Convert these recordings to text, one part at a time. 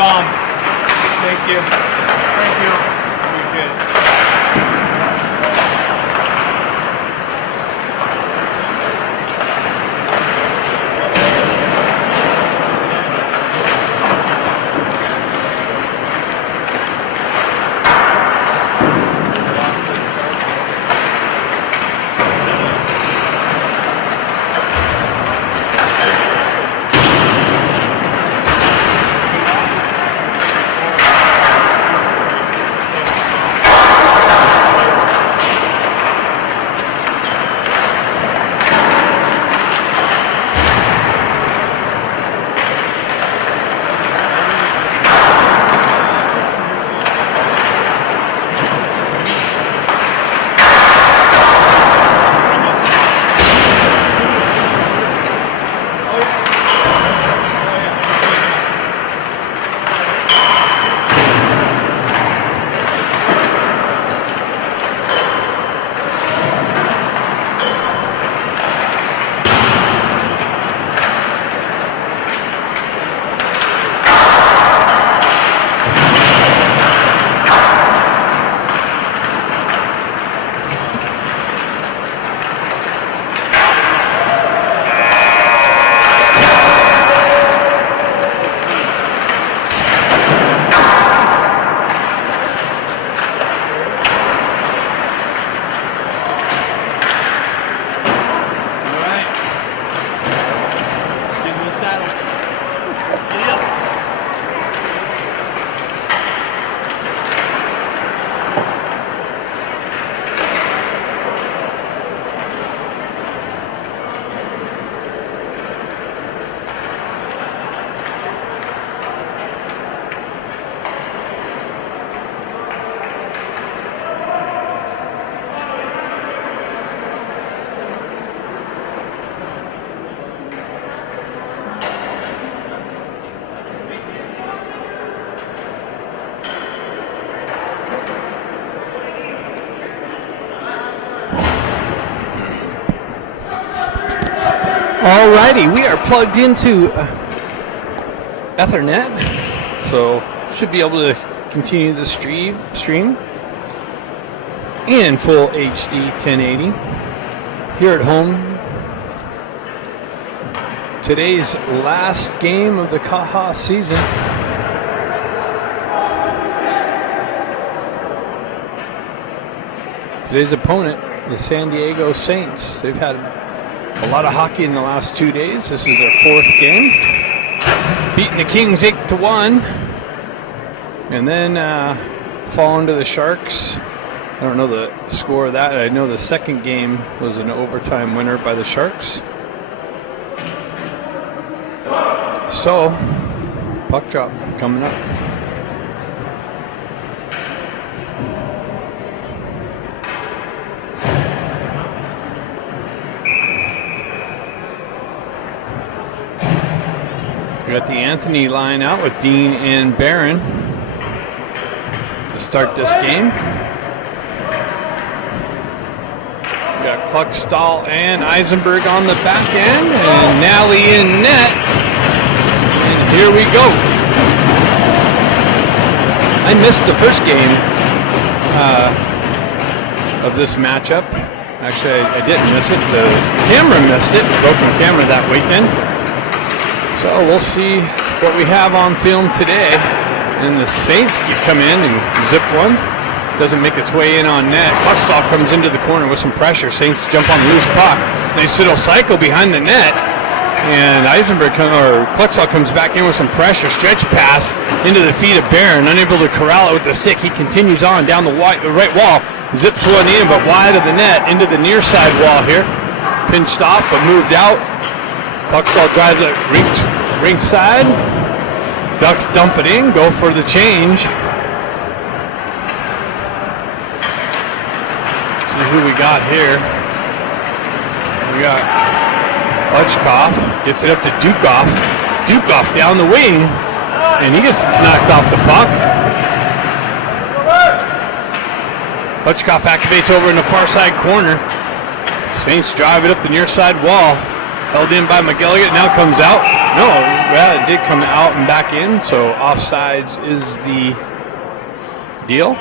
bomb. Thank you. Thank you. You're good. Alrighty, we are plugged into Ethernet, so should be able to continue the stream in full HD 1080 here at home. Today's last game of the CAHA season. Today's opponent, the San Diego Saints. They've had a lot of hockey in the last 2 days. This is their fourth game. Beating the Kings 8-1. And then falling to the Sharks. I don't know the score of that. I know the second game was an overtime winner by the Sharks. So, puck drop coming up. We got the Anthony line out with Dean and Barron to start this game. We got Kluckstall and Eisenberg on the back end, and Nally in net. And here we go. I missed the first game of this matchup. Actually, I didn't miss it. The camera missed it. Broken camera that weekend. So we'll see what we have on film today. And the Saints come in and zip one. Doesn't make its way in on net. Kluckstall comes into the corner with some pressure. Saints jump on the loose puck. Nice little cycle behind the net. And Kluckstall comes back in with some pressure. Stretch pass into the feet of Barron. Unable to corral it with the stick. He continues on down the right wall. Zips one in, but wide of the net into the near side wall here. Pinched off, but moved out. Kluckstall drives it rink side. Ducks dump it in, go for the change. Let's see who we got here. We got Klutchkov, gets it up to Dukoff. Dukoff down the wing, and he gets knocked off the puck. Klutchkov activates over in the far side corner. Saints drive it up the near side wall. Held in by McGilligan, now comes out. No, well, it did come out and back in, so offsides is the deal.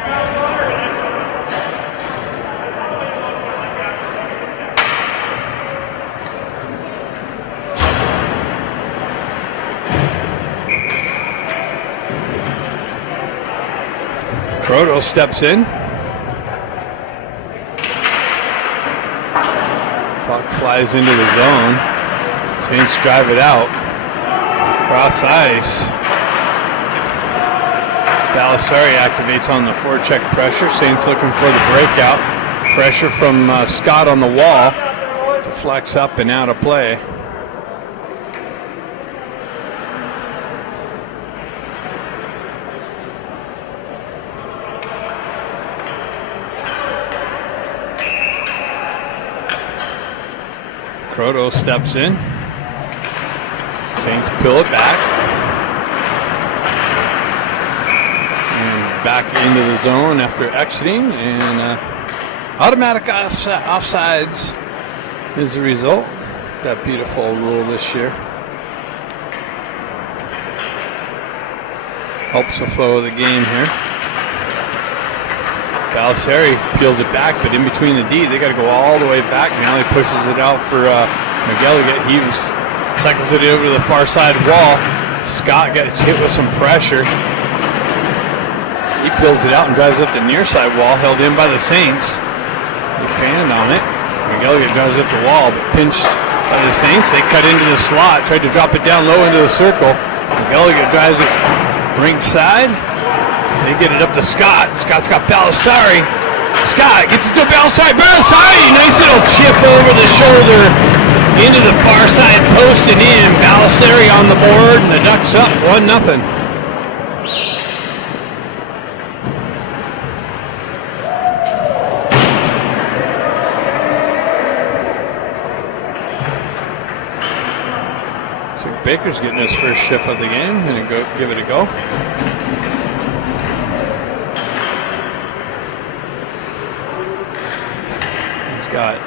Croto steps in. Puck flies into the zone. Saints drive it out. Cross ice. Balisari activates on the forecheck pressure. Saints looking for the breakout. Pressure from Scott on the wall. Deflects up and out of play. Croto steps in. Saints peel it back. And back into the zone after exiting. And automatic offsides is the result. That beautiful rule this year. Helps the flow of the game here. Balisari peels it back, but in between the D, they got to go all the way back. Now he pushes it out for McGilligan. He cycles it over to the far side wall. Scott gets hit with some pressure. He peels it out and drives up the near side wall, held in by the Saints. He fanned on it. McGilligan drives up the wall, but pinched by the Saints. They cut into the slot, tried to drop it down low into the circle. McGilligan drives it ringside. They get it up to Scott. Scott's got Balisari. Scott gets it to Balisari. Balisari! Nice little chip over the shoulder into the far side post and in. Balisari on the board, and the Ducks up 1-0. Looks like Baker's getting his first shift of the game. Gonna go give it a go. Got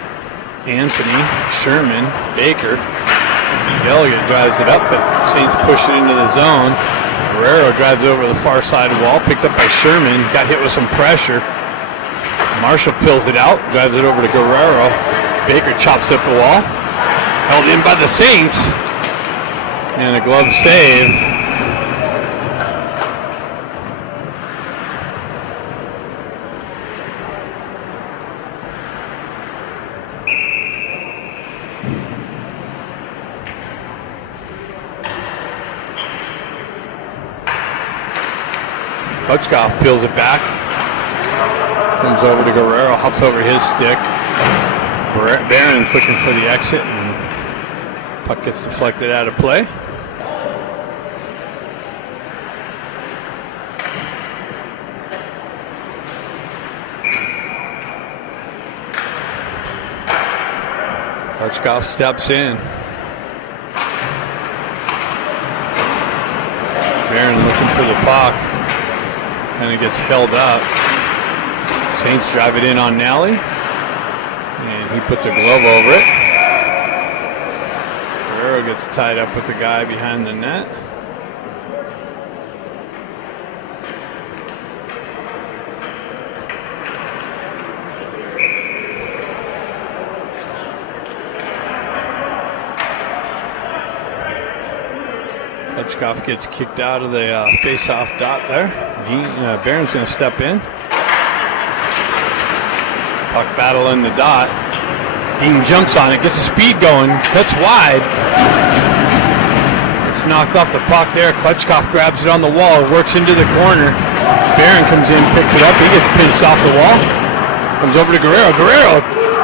Anthony, Sherman, Baker. Elliott drives it up, but Saints push it into the zone. Guerrero drives over the far side wall, picked up by Sherman, got hit with some pressure. Marshall peels it out, drives it over to Guerrero. Baker chops up the wall, held in by the Saints, and a glove save. Klutchkov peels it back. Comes over to Guerrero, hops over his stick. Barron's looking for the exit, and puck gets deflected out of play. Klutchkov steps in. Barron looking for the puck. Kind of gets held up. Saints drive it in on Nally, and he puts a glove over it. Guerrero gets tied up with the guy behind the net. Klutchkov gets kicked out of the face-off dot there. Barron's going to step in. Puck battle in the dot. Dean jumps on it, gets the speed going, cuts wide. It's knocked off the puck there. Klutchkov grabs it on the wall, works into the corner. Barron comes in, picks it up. He gets pinched off the wall. Comes over to Guerrero. Guerrero,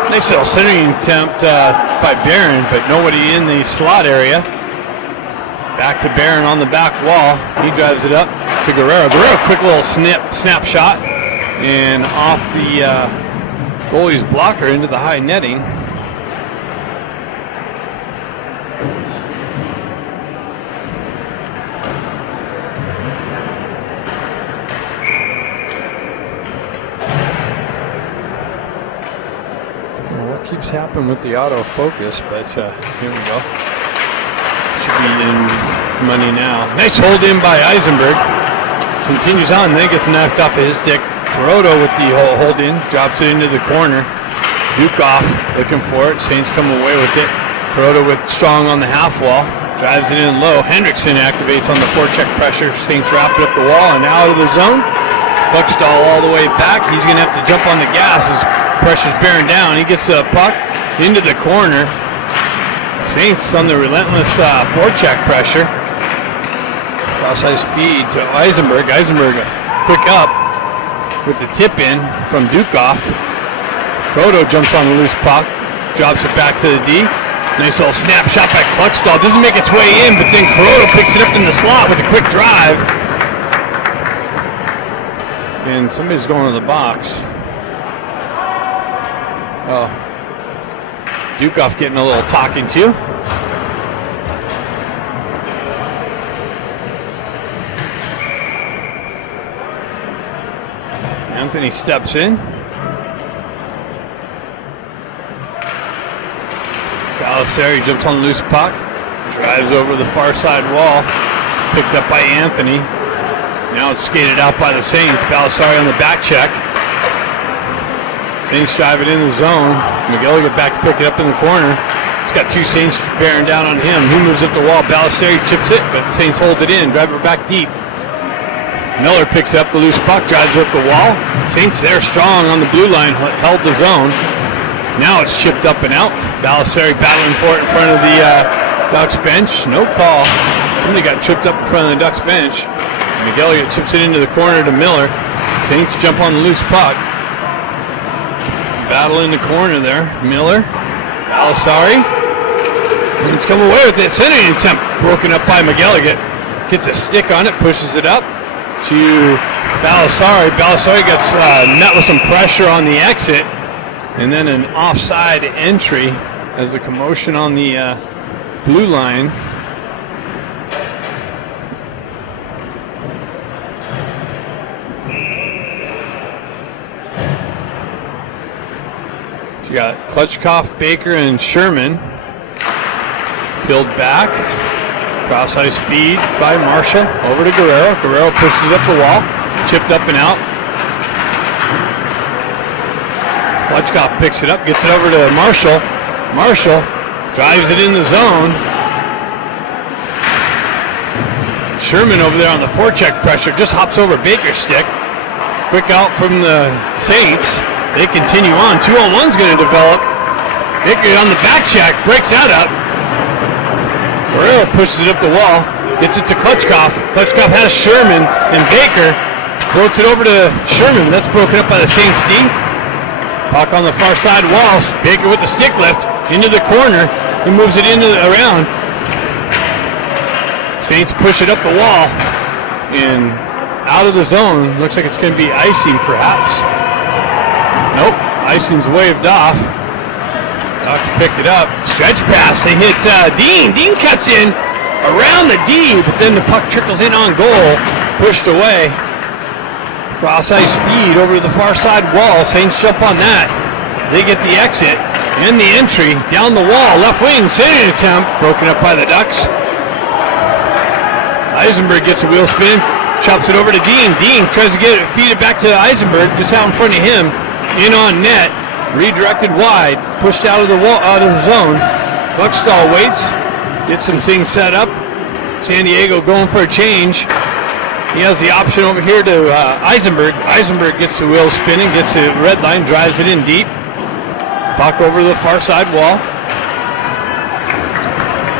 nice little centering attempt by Barron, but nobody in the slot area. Back to Barron on the back wall. He drives it up to Guerrero. Guerrero, quick little snapshot, and off the goalie's blocker into the high netting. Well, what keeps happening with the autofocus? But here we go. in money now. Nice hold in by Eisenberg. Continues on, then gets knocked off of his stick. Kuroda with the hold in, drops it into the corner. Dukoff looking for it. Saints come away with it. Kuroda with strong on the half wall. Drives it in low. Hendrickson activates on the forecheck pressure. Saints wrap it up the wall and out of the zone. Kluckstall all the way back. He's going to have to jump on the gas as pressure's bearing down. He gets the puck into the corner. Saints on the relentless forecheck pressure. Cross-ice feed to Eisenberg. Eisenberg quick up with the tip in from Dukoff. Krodo jumps on the loose puck. Drops it back to the D. Nice little snapshot by Kluckstall. Doesn't make its way in, but then Kuroda picks it up in the slot with a quick drive. And somebody's going to the box. Oh. Dukoff getting a little talking to. Anthony steps in. Balisari jumps on the loose puck, drives over the far side wall, picked up by Anthony. Now it's skated out by the Saints. Balisari on the back check. Saints drive it in the zone. McGilligan back to pick it up in the corner. He's got two Saints bearing down on him. He moves up the wall. Balisari chips it, but the Saints hold it in, drive it back deep. Miller picks up the loose puck, drives up the wall. Saints there strong on the blue line, held the zone. Now it's chipped up and out. Balisari battling for it in front of the Ducks bench. No call. Somebody got tripped up in front of the Ducks bench. McGilligan chips it into the corner to Miller. Saints jump on the loose puck. Battle in the corner there. Miller. Balisari. Saints come away with it. Centering attempt broken up by McGilligan. Gets a stick on it, pushes it up to Balisari. Balisari gets met with some pressure on the exit. And then an offside entry as a commotion on the blue line. So you got Klutchkov, Baker, and Sherman. Peeled back. Cross-ice feed by Marshall over to Guerrero. Guerrero pushes it up the wall. Chipped up and out. Klutchkov picks it up, gets it over to Marshall. Marshall drives it in the zone. Sherman over there on the forecheck pressure just hops over Baker's stick. Quick out from the Saints. They continue on. 2-on-1's going to develop. Baker on the back check, breaks that up. Guerrero pushes it up the wall, gets it to Klutchkov. Klutchkov has Sherman and Baker. Floats it over to Sherman. That's broken up by the Saints D. Puck on the far side wall. Baker with the stick lift into the corner. He moves it around. Saints push it up the wall and out of the zone. Looks like it's going to be icing, perhaps. Nope, icing's waved off. Ducks pick it up. Stretch pass. They hit Dean. Dean cuts in around the D, but then the puck trickles in on goal. Pushed away. Cross-ice feed over to the far side wall. Saints jump on that. They get the exit and the entry down the wall. Left wing, centering attempt. Broken up by the Ducks. Eisenberg gets a wheel spin. Chops it over to Dean. Dean tries to feed it back to Eisenberg. Just out in front of him. In on net. Redirected wide. Pushed out of the wall, out of the zone. Kluckstall waits. Gets some things set up. San Diego going for a change. He has the option over here to Eisenberg. Eisenberg gets the wheel spinning, gets the red line, drives it in deep. Puck over the far side wall.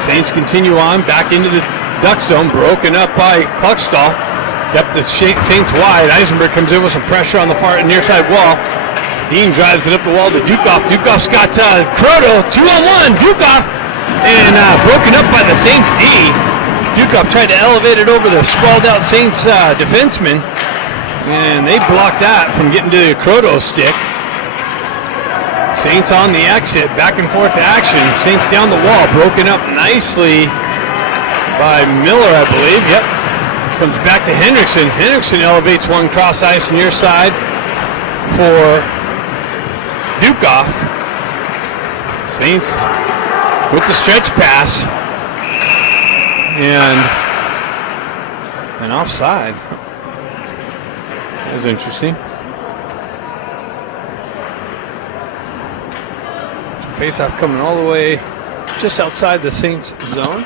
Saints continue on, back into the Duck zone, broken up by Kluckstall. Kept the Saints wide. Eisenberg comes in with some pressure on the far near side wall. Dean drives it up the wall to Dukoff. Dukoff's got Krodo, 2-on-1. Dukoff, and broken up by the Saints D. Dukoff tried to elevate it over the sprawled out Saints defenseman, and they blocked that from getting to Krodo's stick. Saints on the exit, back and forth action. Saints down the wall, broken up nicely by Miller, I believe. Yep. Comes back to Hendrickson. Hendrickson elevates one cross ice near side for Dukoff. Saints with the stretch pass. and an offside. That was interesting. Face-off coming all the way just outside the Saints zone.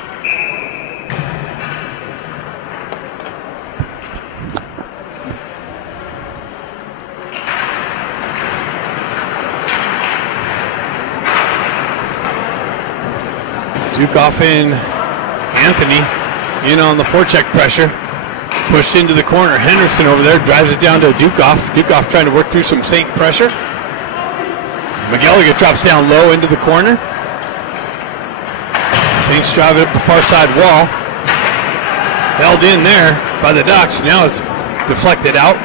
Dukoff and Anthony in on the forecheck pressure. Pushed into the corner. Hendrickson over there drives it down to Dukoff. Dukoff trying to work through some Saint pressure. McGilligan drops down low into the corner. Saints drive it up the far side wall. Held in there by the Ducks. Now it's deflected out.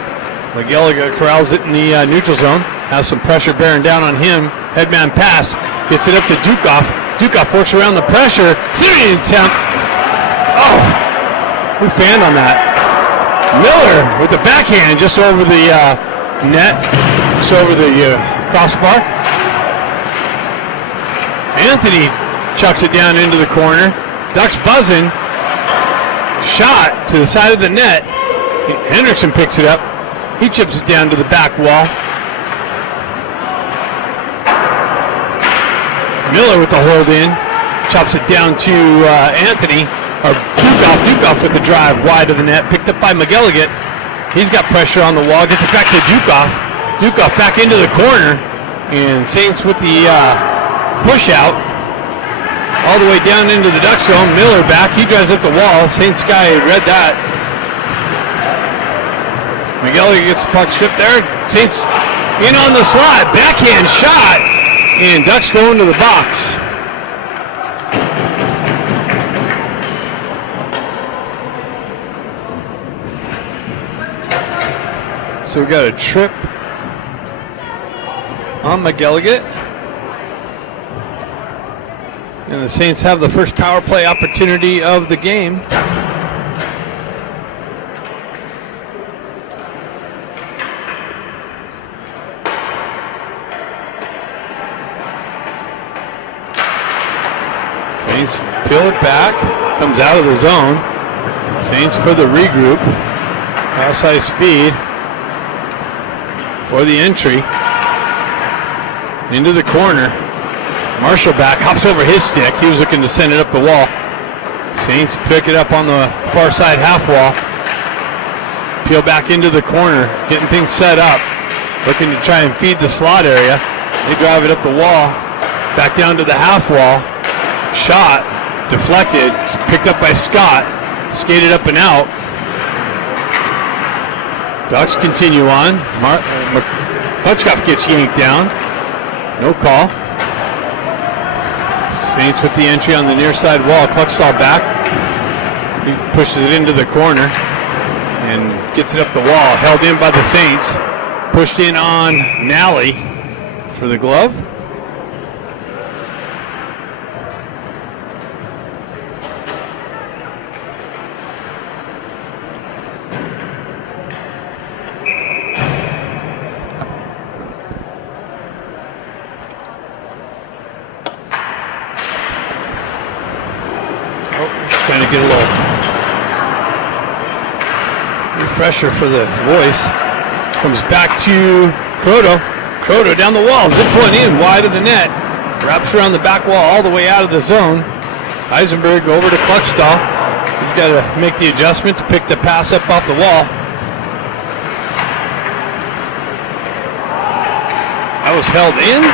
McGilligan corrals it in the neutral zone. Has some pressure bearing down on him. Headman pass. Gets it up to Dukoff. Dukoff works around the pressure. Shooting attempt. Oh, who fanned on that? Miller with the backhand just over the net, just over the crossbar. Anthony chucks it down into the corner. Ducks buzzing. Shot to the side of the net. Hendrickson picks it up. He chips it down to the back wall. Miller with the hold in. Chops it down to Anthony. Or Dukoff. Dukoff with the drive wide of the net. Picked up by McGilligan. He's got pressure on the wall. Gets it back to Dukoff. Dukoff back into the corner. And Saints with the push out. All the way down into the Duck zone. Miller back. He drives up the wall. Saints guy read that. McGilligan gets the puck stripped there. Saints in on the slot. Backhand shot. And Ducks go into the box. So we got a trip on McGilligan. And the Saints have the first power play opportunity of the game. Saints peel it back, comes out of the zone. Saints for the regroup. Outside feed for the entry. Into the corner. Marshall back, hops over his stick. He was looking to send it up the wall. Saints pick it up on the far side half wall. Peel back into the corner, getting things set up. Looking to try and feed the slot area. They drive it up the wall, back down to the half wall. Shot, deflected, picked up by Scott. Skated up and out. Ducks continue on. Klutchkoff gets yanked down. No call. Saints with the entry on the near side wall. Klutchkoff back. He pushes it into the corner and gets it up the wall. Held in by the Saints. Pushed in on Nally for the glove. Trying to get a little refresher for the voice. Comes back to Croto. Croto down the wall, zips one in wide of the net. Wraps around the back wall all the way out of the zone. Eisenberg over to Kluckstall. He's got to make the adjustment to pick the pass up off the wall. That was held in.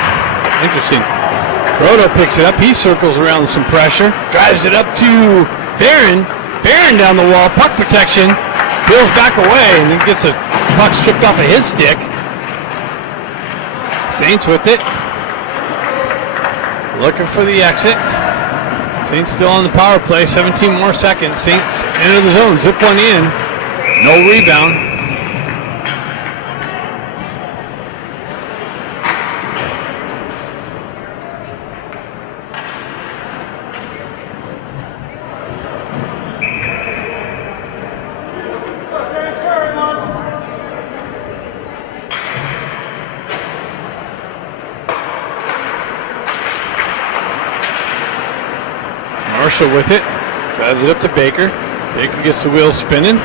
Interesting. Croto picks it up. He circles around with some pressure. Drives it up to Barron. Barron down the wall. Puck protection. Peels back away and then gets a puck stripped off of his stick. Saints with it. Looking for the exit. Saints still on the power play. 17 more seconds. Saints enter the zone. Zip one in. No rebound. Marshall with it. Drives it up to Baker. Baker gets the wheel spinning.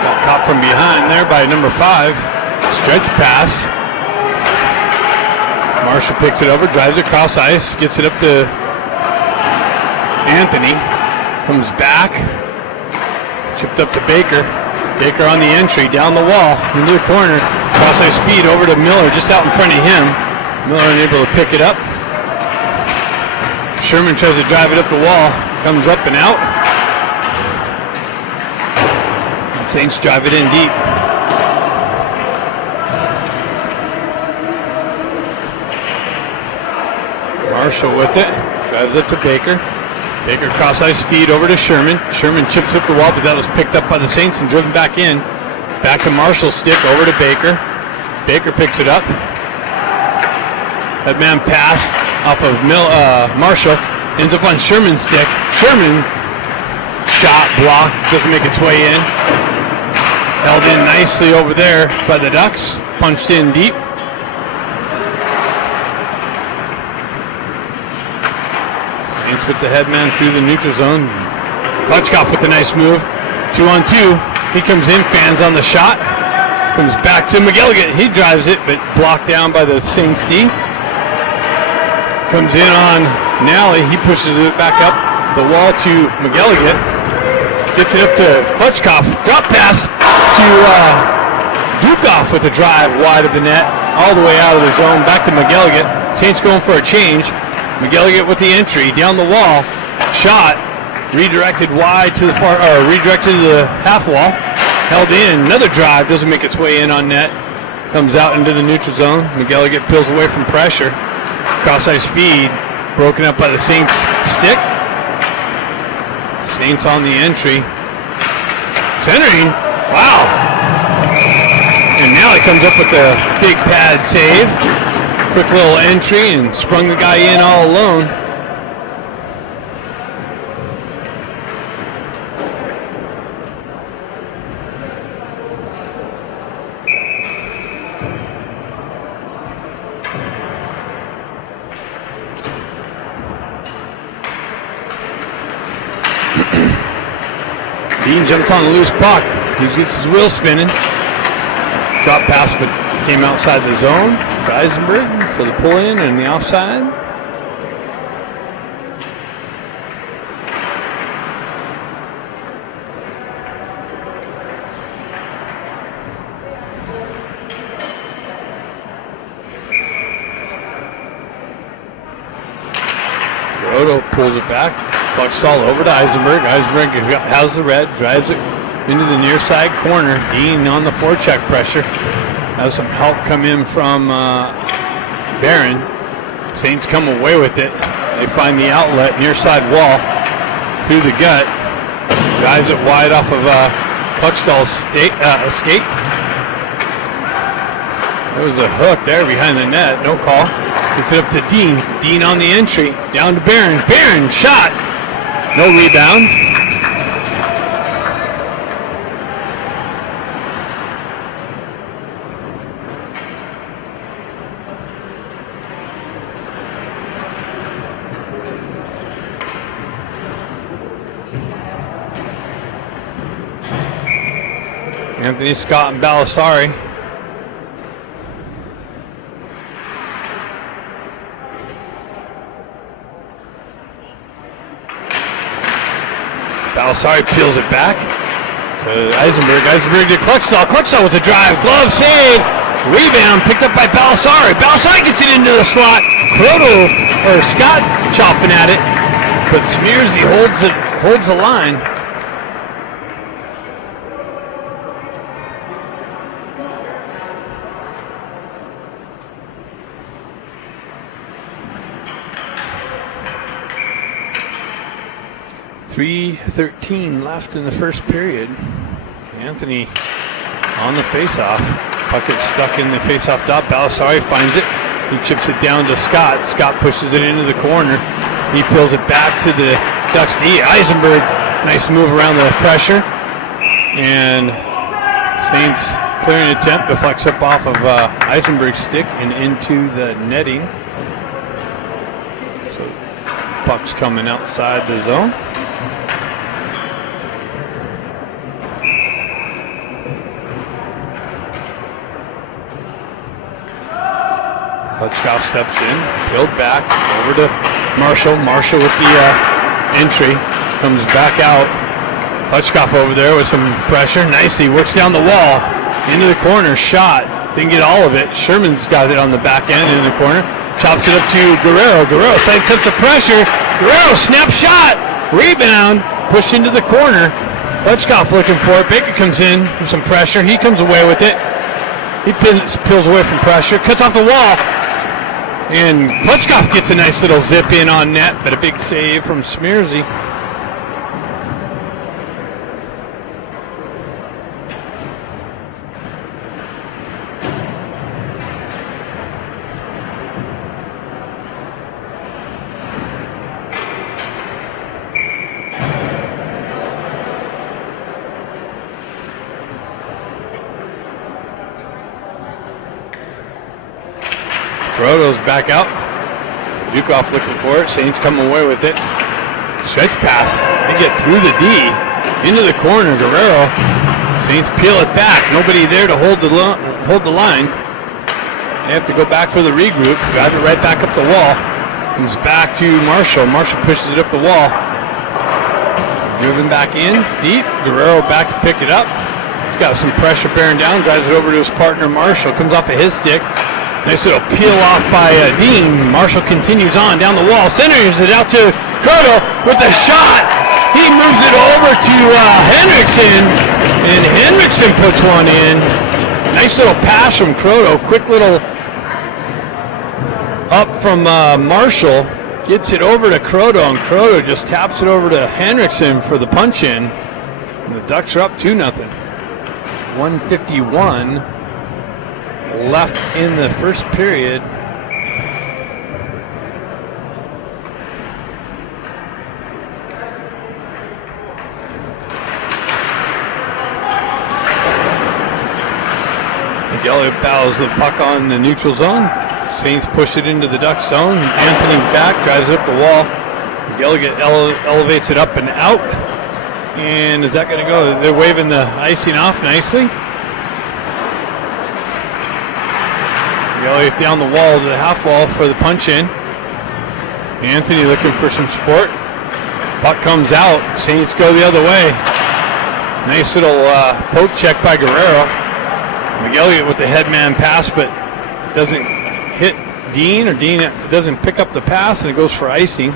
Got caught from behind there by number 5. Stretch pass. Marshall picks it over, drives it across ice, gets it up to Anthony. Comes back. Chipped up to Baker. Baker on the entry, down the wall, into the corner. Cross ice feed over to Miller, just out in front of him. Miller unable to pick it up. Sherman tries to drive it up the wall. Comes up and out. And Saints drive it in deep. Marshall with it. Drives up to Baker. Baker cross ice feed over to Sherman. Sherman chips up the wall, but that was picked up by the Saints and driven back in. Back to Marshall's stick, over to Baker. Baker picks it up. That man pass off of Marshall. Ends up on Sherman's stick. Sherman shot blocked, doesn't make its way in. Held in nicely over there by the Ducks. Punched in deep. Saints with the headman through the neutral zone. Klutchkov with a nice move. 2-on-2. He comes in, fans on the shot. Comes back to McGilligan. He drives it, but blocked down by the Saints D. Comes in on Nally. He pushes it back up the wall to McGilligan. Gets it up to Klutchkov. Drop pass to Dukoff with a drive wide of the net. All the way out of the zone. Back to McGilligan. Saints going for a change. McGilligan with the entry. Down the wall. Shot. Redirected wide to the far, or redirected to the half wall. Held in. Another drive. Doesn't make its way in on net. Comes out into the neutral zone. McGilligan peels away from pressure. Cross ice feed. Broken up by the Saints stick. Saints on the entry. Centering. Wow. And now he comes up with a big pad save. Quick little entry and sprung the guy in all alone. Dean jumps on a loose puck. He gets his wheel spinning. Drop pass, but came outside the zone. To Eisenberg for the pull-in and the offside. Grotto pulls it back. Puck stall over to Eisenberg. Eisenberg has the red, drives it into the near side corner. Dean on the forecheck pressure. Has some help come in from Barron. Saints come away with it. They find the outlet near side wall through the gut. Drives it wide off of Puckstall's escape. There was a hook there behind the net. No call. Gets it up to Dean. Dean on the entry. Down to Barron. Barron shot. No rebound. Anthony Scott and Balasari. Balasari peels it back to Eisenberg. Eisenberg to Klutchstall. Klutchstall with the drive. Glove save. Rebound picked up by Balasari. Balasari gets it into the slot. Crotto or Scott chopping at it, but Smearsy holds the line. .3:13 left in the first period. Anthony on the faceoff. Puck gets stuck in the faceoff dot. Balasari finds it. He chips it down to Scott. Scott pushes it into the corner. He peels it back to the Ducks D. Eisenberg, nice move around the pressure. And Saints clearing attempt deflects up off of Eisenberg's stick and into the netting. So Puck's coming outside the zone. Klitschko steps in, peeled back, over to Marshall. Marshall with the entry, comes back out. Klitschko over there with some pressure. Nicely works down the wall, into the corner, shot. Didn't get all of it. Sherman's got it on the back end in the corner. Chops it up to Guerrero. Guerrero sidesteps the pressure. Guerrero snap shot. Rebound. Pushed into the corner. Klitschko looking for it. Baker comes in with some pressure. He comes away with it. He peels away from pressure. Cuts off the wall. And Klitschko gets a nice little zip in on net, but a big save from Smearsy. Groto's back out. Dukoff looking for it. Saints come away with it. Stretch pass. They get through the D. Into the corner. Guerrero. Saints peel it back. Nobody there to hold the line. They have to go back for the regroup. Drive it right back up the wall. Comes back to Marshall. Marshall pushes it up the wall. Driven back in. Deep. Guerrero back to pick it up. He's got some pressure bearing down. Drives it over to his partner Marshall. Comes off of his stick. Nice little peel off by Dean. Marshall continues on down the wall. Centers it out to Croto with a shot. He moves it over to Henriksen. And Henriksen puts one in. Nice little pass from Croto. Quick little up from Marshall. Gets it over to Croto. And Croto just taps it over to Henriksen for the punch in. And the Ducks are up 2-0. 1:51 left in the first period. Miguel bows the puck on the neutral zone. Saints push it into the Ducks zone. Anthony back, drives it up the wall. Miguel elevates it up and out. And is that going to go? They're waving the icing off nicely. Elliott down the wall to the half wall for the punch in. Anthony looking for some support. Puck comes out. Saints go the other way. Nice little poke check by Guerrero. McElliott with the headman pass, but doesn't hit Dean, or Dean doesn't pick up the pass, and it goes for icing.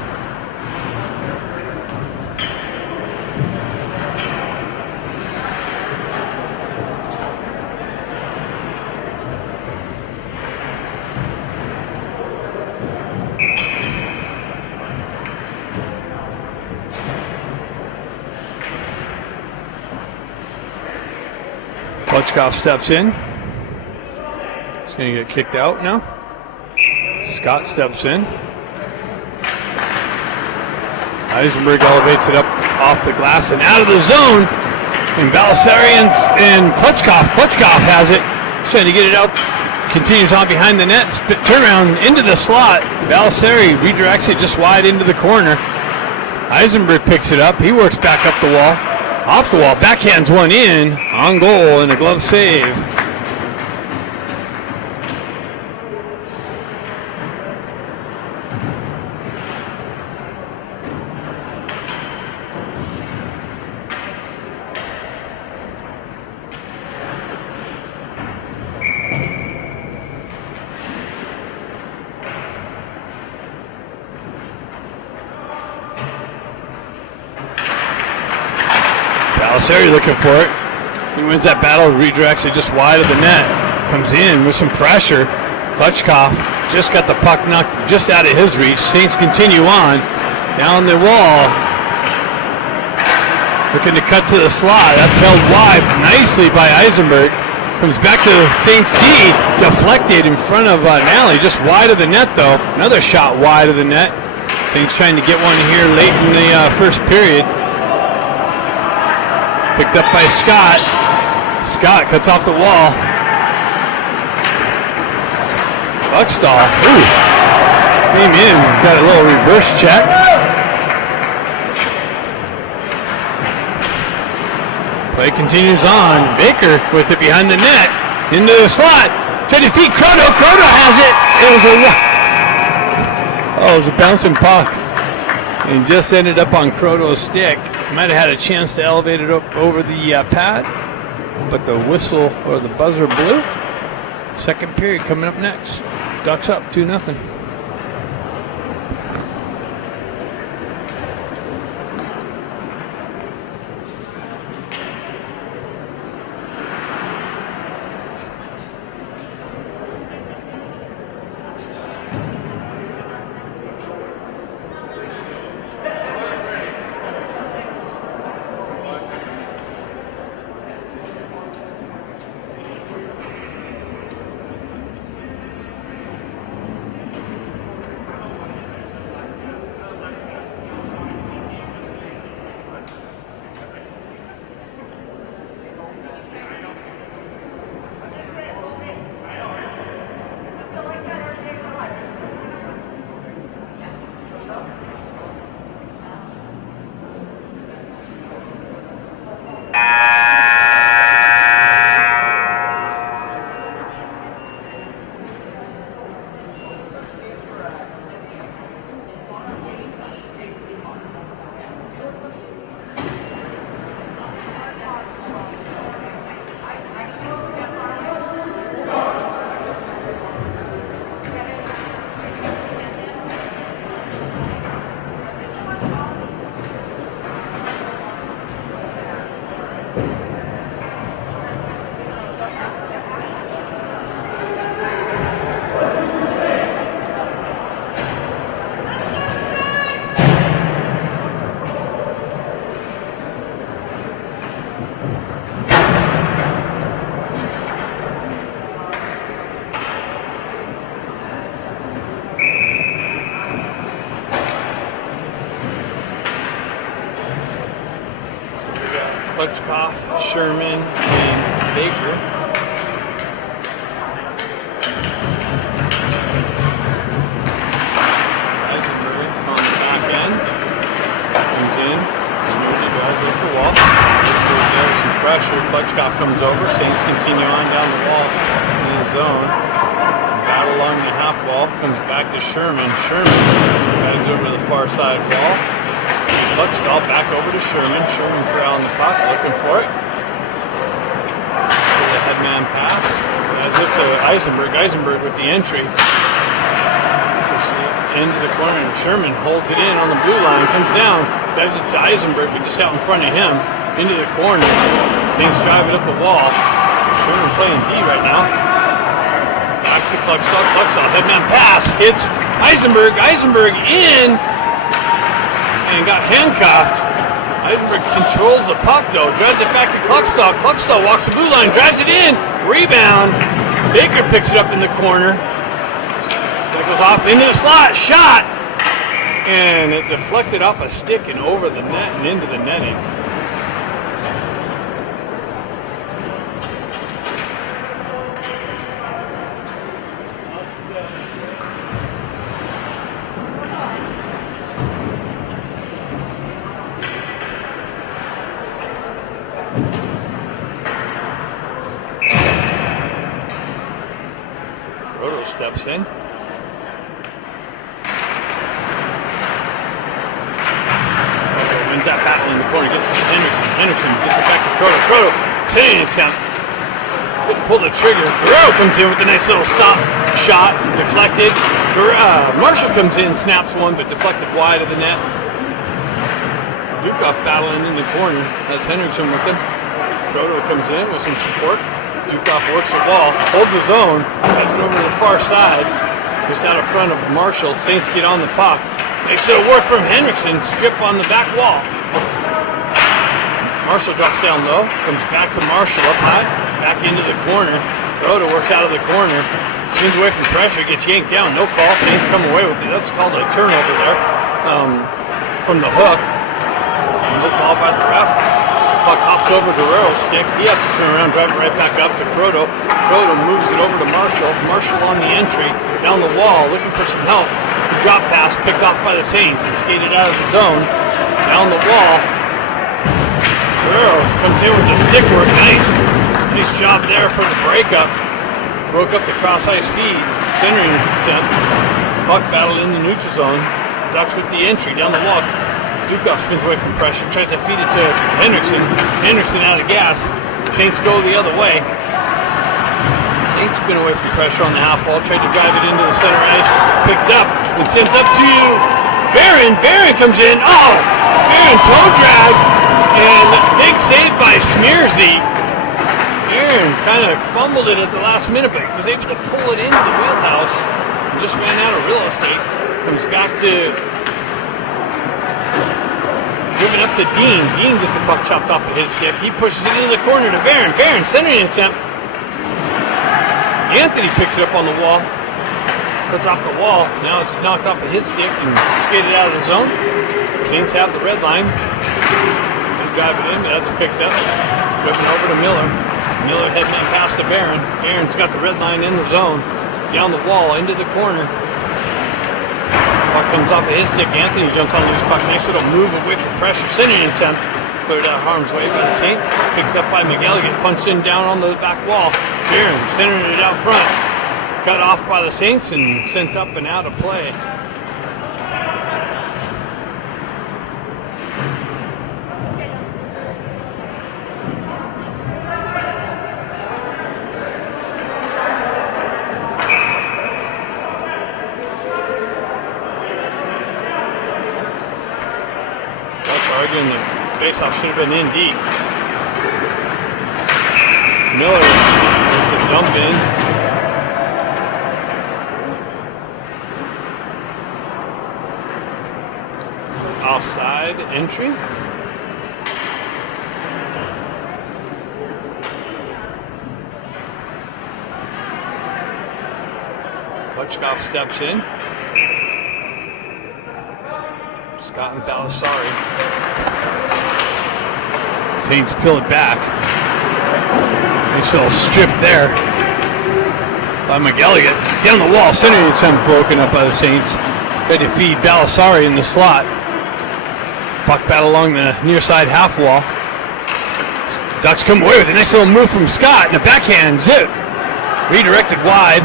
Klitschko steps in. He's going to get kicked out now. Scott steps in. Eisenberg elevates it up off the glass and out of the zone. And Balisari and Klitschko. Klitschko has it. He's trying to get it out. Continues on behind the net. Turn around into the slot. Balisari redirects it just wide into the corner. Eisenberg picks it up. He works back up the wall. Off the wall, backhands one in, on goal, and a glove save. Balisari looking for it. He wins that battle, redirects it just wide of the net. Comes in with some pressure. Klitschko just got the puck knocked just out of his reach. Saints continue on down the wall. Looking to cut to the slot. That's held wide nicely by Eisenberg. Comes back to the Saints D. Deflected in front of Nally, just wide of the net though. Another shot wide of the net. Saints trying to get one here late in the first period. Picked up by Scott. Scott cuts off the wall. Buckstall. Ooh. Came in. Got a little reverse check. Play continues on. Baker with it behind the net. Into the slot. To defeat Croto. Croto has it. It was a bouncing puck. And just ended up on Croto's stick. Might have had a chance to elevate it up over the pad. But the whistle or the buzzer blew. Second period coming up next. Ducks up 2-0. Klitschkoff, Sherman, and Baker. Eisenberg on the back end. Comes in, smooths it, drives up the wall. There's some pressure. Klitschkoff comes over. Saints continue on down the wall in the zone. Battle along the half wall. Comes back to Sherman. Sherman drives over to the far side wall. Klitschkoff back over to Sherman. Sherman corralling the puck, looking for it. For the headman pass. That's it to Eisenberg. Eisenberg with the entry. Into the corner, and Sherman holds it in on the blue line. Comes down, drives it to Eisenberg, but just out in front of him. Into the corner. Saints drive it up the wall. Sherman playing D right now. Back to Klitschkoff. Klitschkoff, headman pass. Hits Eisenberg. Eisenberg in. And got handcuffed. Eisenberg controls the puck though, drives it back to Klitschkoff. Klitschkoff walks the blue line, drives it in, rebound. Baker picks it up in the corner. Cycles off into the slot, shot! And it deflected off a stick and over the net and into the netting. Steps in. Wins that battle in the corner, gets it to Hendrickson. Hendrickson gets it back to Croto. Croto, sitting attempt. Good to pull the trigger. Guerrero comes in with a nice little stop shot, deflected. Marshall comes in, snaps one, but deflected wide of the net. Dukoff battling in the corner. That's Hendrickson with him. Croto comes in with some support. Dukoff works the ball, holds his own, drives it over to the far side, just out in front of Marshall. Saints get on the puck. Nice little work from Hendrickson, strip on the back wall. Marshall drops down low, comes back to Marshall up high, back into the corner. Croto works out of the corner, swings away from pressure, gets yanked down, no call. Saints come away with it. That's called a turnover there from the hook. No call by the ref. Puck hops over Guerrero's stick. He has to turn around, drive it right back up to Croto. Croto moves it over to Marshall. Marshall on the entry, down the wall, looking for some help. The drop pass picked off by the Saints and skated out of the zone. Down the wall. Guerrero Croto comes in with the stick work. Nice job there for the breakup. Broke up the cross ice feed. Centering attempt. Puck battle in the neutral zone. Ducks with the entry down the wall. Dukov spins away from pressure. Tries to feed it to Henriksen. Henriksen out of gas. Saints go the other way. Saints spin away from pressure on the half wall. Tried to drive it into the center ice. Picked up and sent up to Barron. Barron comes in. Oh! Barron toe drag. And big save by Smearsy. Barron kind of fumbled it at the last minute, but was able to pull it into the wheelhouse. And just ran out of real estate. Comes back to driven up to Dean. Dean gets the puck chopped off of his stick. He pushes it into the corner to Barron. Barron centering attempt. Anthony picks it up on the wall. Puts off the wall. Now it's knocked off of his stick and skated out of the zone. Saints have the red line. They drive it in, but that's picked up. Driven over to Miller. Miller heading that pass to Barron. Barron's got the red line in the zone. Down the wall, into the corner. Puck comes off of his stick. Anthony jumps on the loose puck. Nice little move away from pressure. Sending attempt. Cleared out of harm's way by the Saints. Picked up by McElligott. Punched in down on the back wall. Barron centering it out front. Cut off by the Saints and sent up and out of play. Arguing the faceoff should have been in deep. Miller with the dump in. Offside entry. Klitschko steps in. Scott and Balasari. Saints peel it back. Nice little strip there by McElligott. Down the wall, centering attempt broken up by the Saints. Tried to feed Balasari in the slot. Puck battle along the near side half wall. Ducks come away with a nice little move from Scott and a backhand zip. Redirected wide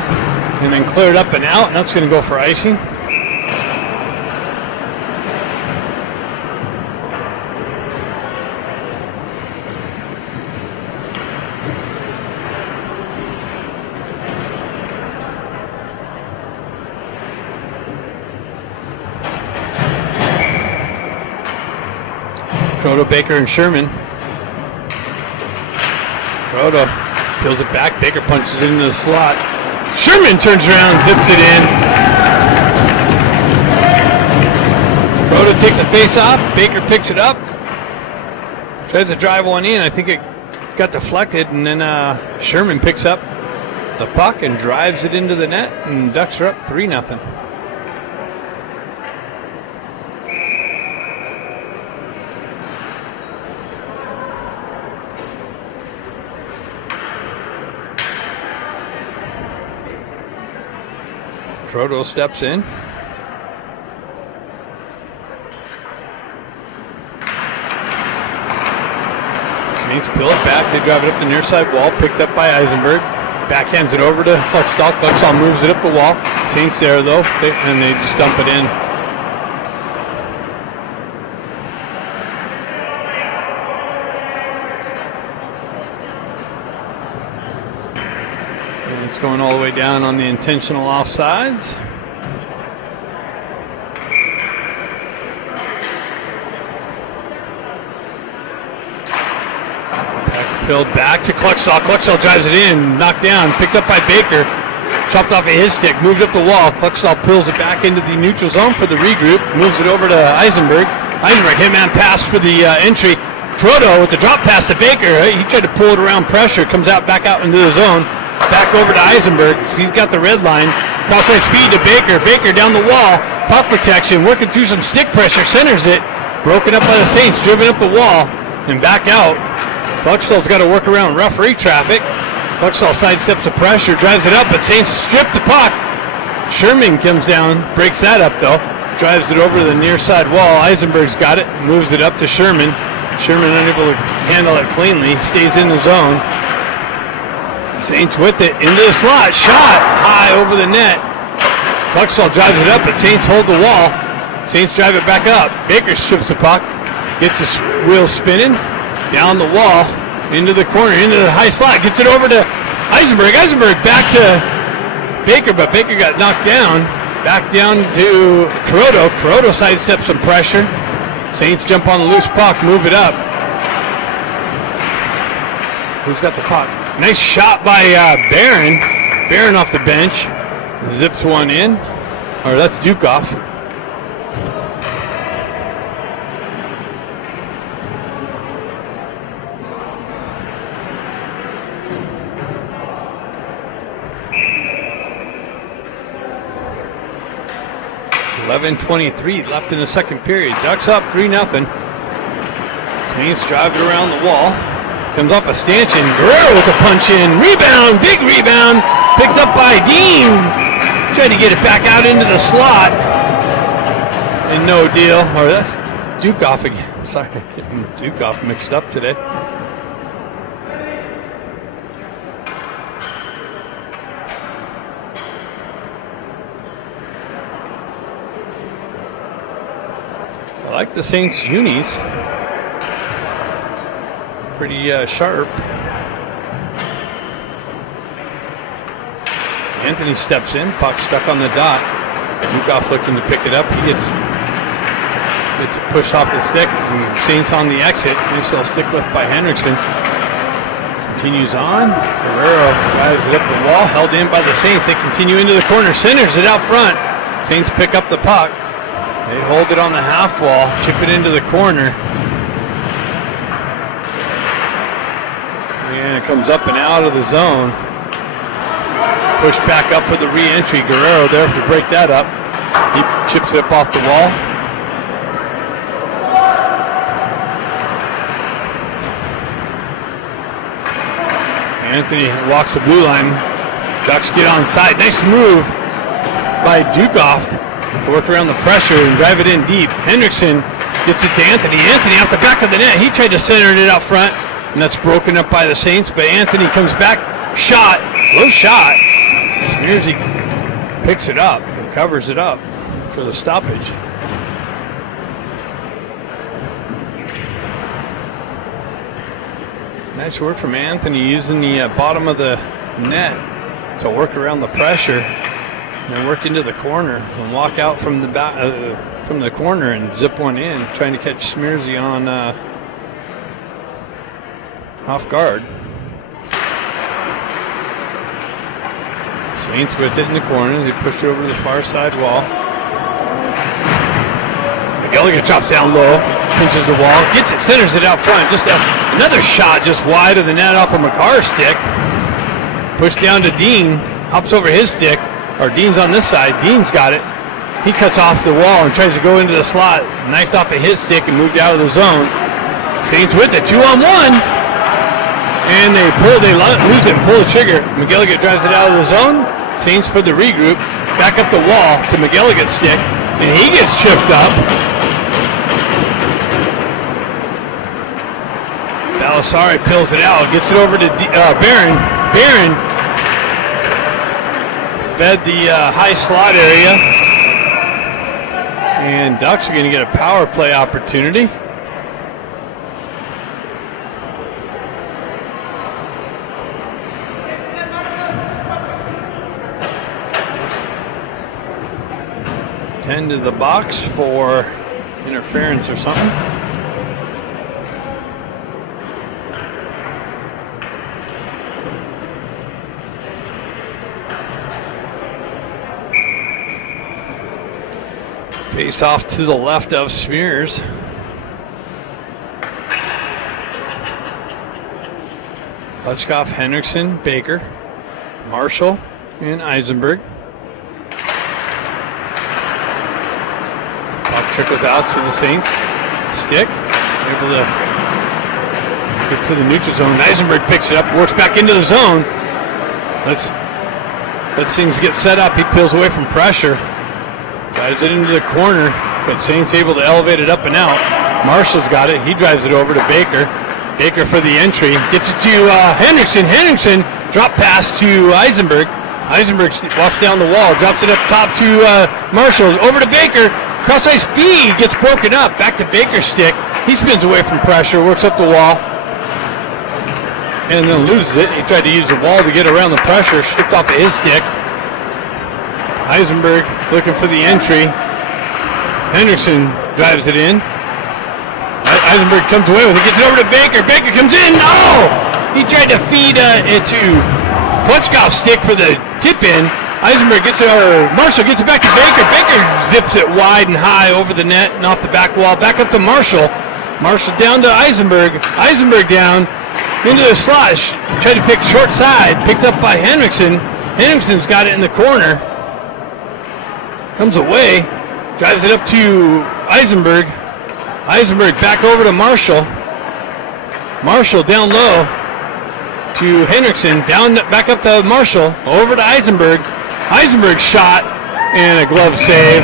and then cleared up and out, and that's going to go for icing. Croto, Baker, and Sherman. Croto peels it back. Baker punches it into the slot. Sherman turns around and zips it in. Croto takes a face off. Baker picks it up. Tries to drive one in. I think it got deflected, and then Sherman picks up the puck and drives it into the net, and Ducks are up 3-0. Croto steps in. Saints peel it back. They drive it up the near side wall. Picked up by Eisenberg. Backhands it over to Klexstall. Klexstall moves it up the wall. Saints there though, and they just dump it in. It's going all the way down on the intentional offsides. Peeled back to Klexstall. Klexstall drives it in, knocked down, picked up by Baker. Chopped off of his stick, moved up the wall. Klexstall peels it back into the neutral zone for the regroup. Moves it over to Eisenberg. Eisenberg, hitman pass for the entry. Croto with the drop pass to Baker. He tried to pull it around pressure. Comes out back out into the zone. Back over to Eisenberg. So he's got the red line. Cross-ice feed to Baker. Baker down the wall. Puck protection. Working through some stick pressure. Centers it. Broken up by the Saints. Driven up the wall. And back out. Klexstall's got to work around referee traffic. Klexstall sidesteps the pressure. Drives it up. But Saints strip the puck. Sherman comes down. Breaks that up though. Drives it over to the near side wall. Eisenberg's got it. Moves it up to Sherman. Sherman unable to handle it cleanly. Stays in the zone. Saints with it into the slot. Shot high over the net. Cluxall drives it up, but Saints hold the wall. Saints drive it back up. Baker strips the puck. Gets his wheel spinning. Down the wall. Into the corner. Into the high slot. Gets it over to Eisenberg. Eisenberg back to Baker, but Baker got knocked down. Back down to Kuroto. Kuroto sidesteps some pressure. Saints jump on the loose puck. Move it up. Who's got the puck? Nice shot by Barron. Barron off the bench. Zips one in. Or that's Dukoff. .23 left in the second period. Ducks up 3-0. Saints drive it around the wall. Comes off a stanchion. Guerrero with a punch in. Rebound. Big rebound. Picked up by Dean. Tried to get it back out into the slot. And no deal. Or that's Dukoff again. Sorry. Getting Dukoff mixed up today. I like the Saints unis. Pretty sharp. Anthony steps in. Puck stuck on the dot. Dukoff looking to pick it up. He gets it pushed off the stick. And Saints on the exit. Nice little stick lift by Henriksen. Continues on. Guerrero drives it up the wall. Held in by the Saints. They continue into the corner. Centers it out front. Saints pick up the puck. They hold it on the half wall, chip it into the corner. And it comes up and out of the zone. Push back up for the re-entry. Guerrero there to break that up. He chips it up off the wall. Anthony walks the blue line. Ducks get on side. Nice move by Dukoff to work around the pressure and drive it in deep. Henriksen gets it to Anthony. Anthony off the back of the net. He tried to center it out front, and that's broken up by the Saints, but Anthony comes back. Shot. Low shot. Smearsy picks it up and covers it up for the stoppage. Nice work from Anthony using the bottom of the net to work around the pressure. And then work into the corner and walk out from the from the corner and zip one in, trying to catch Smearsy on off guard. Saints with it in the corner. They push it over to the far side wall. McGilligan chops down low, pinches the wall, gets it, centers it out front. Just another shot just wide of the net off of McCarr's stick. Pushed down to Dean, hops over his stick. Or Dean's on this side. Dean's got it. He cuts off the wall and tries to go into the slot. Knifed off of his stick and moved out of the zone. Saints with it. 2-on-1. And they lose it and pull the trigger. McGilligan drives it out of the zone. Saints for the regroup. Back up the wall to McGilligan's stick. And he gets tripped up. Balasari pills it out. Gets it over to Barron. Barron fed the high slot area, and Ducks are going to get a power play opportunity. Tend to the box for interference or something. Face off to the left of Smears. Klutchkov, Henriksen, Baker, Marshall, and Eisenberg. Puck trickles out to the Saints. Stick. Able to get to the neutral zone. Eisenberg picks it up, works back into the zone. Let's things get set up. He peels away from pressure. Drives it into the corner, but Saints able to elevate it up and out. Marshall's got it. He drives it over to Baker. Baker for the entry. Gets it to Hendrickson. Hendrickson drop pass to Eisenberg. Eisenberg walks down the wall, drops it up top to Marshall. Over to Baker. Cross-ice feed gets broken up. Back to Baker's stick. He spins away from pressure, works up the wall, and then loses it. He tried to use the wall to get around the pressure, stripped off of his stick. Eisenberg looking for the entry. Hendrickson drives it in. Eisenberg comes away with it, gets it over to Baker. Baker comes in. Oh! He tried to feed it to Klutchkoff's stick for the tip in. Eisenberg gets it, or Marshall gets it back to Baker. Baker zips it wide and high over the net and off the back wall. Back up to Marshall. Marshall down to Eisenberg. Eisenberg down into the slot. Tried to pick short side. Picked up by Hendrickson. Hendrickson's got it in the corner. Comes away. Drives it up to Eisenberg. Eisenberg back over to Marshall. Marshall down low to Hendrickson. Down back up to Marshall. Over to Eisenberg. Eisenberg shot and a glove save.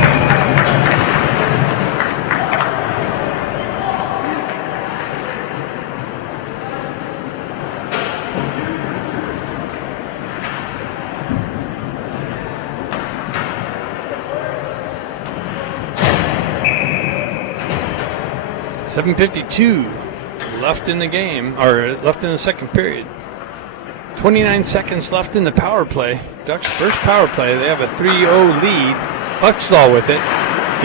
.752 left in the game, or left in the second period. 29 seconds left in the power play. Ducks' first power play. They have a 3-0 lead. Kluckstall with it.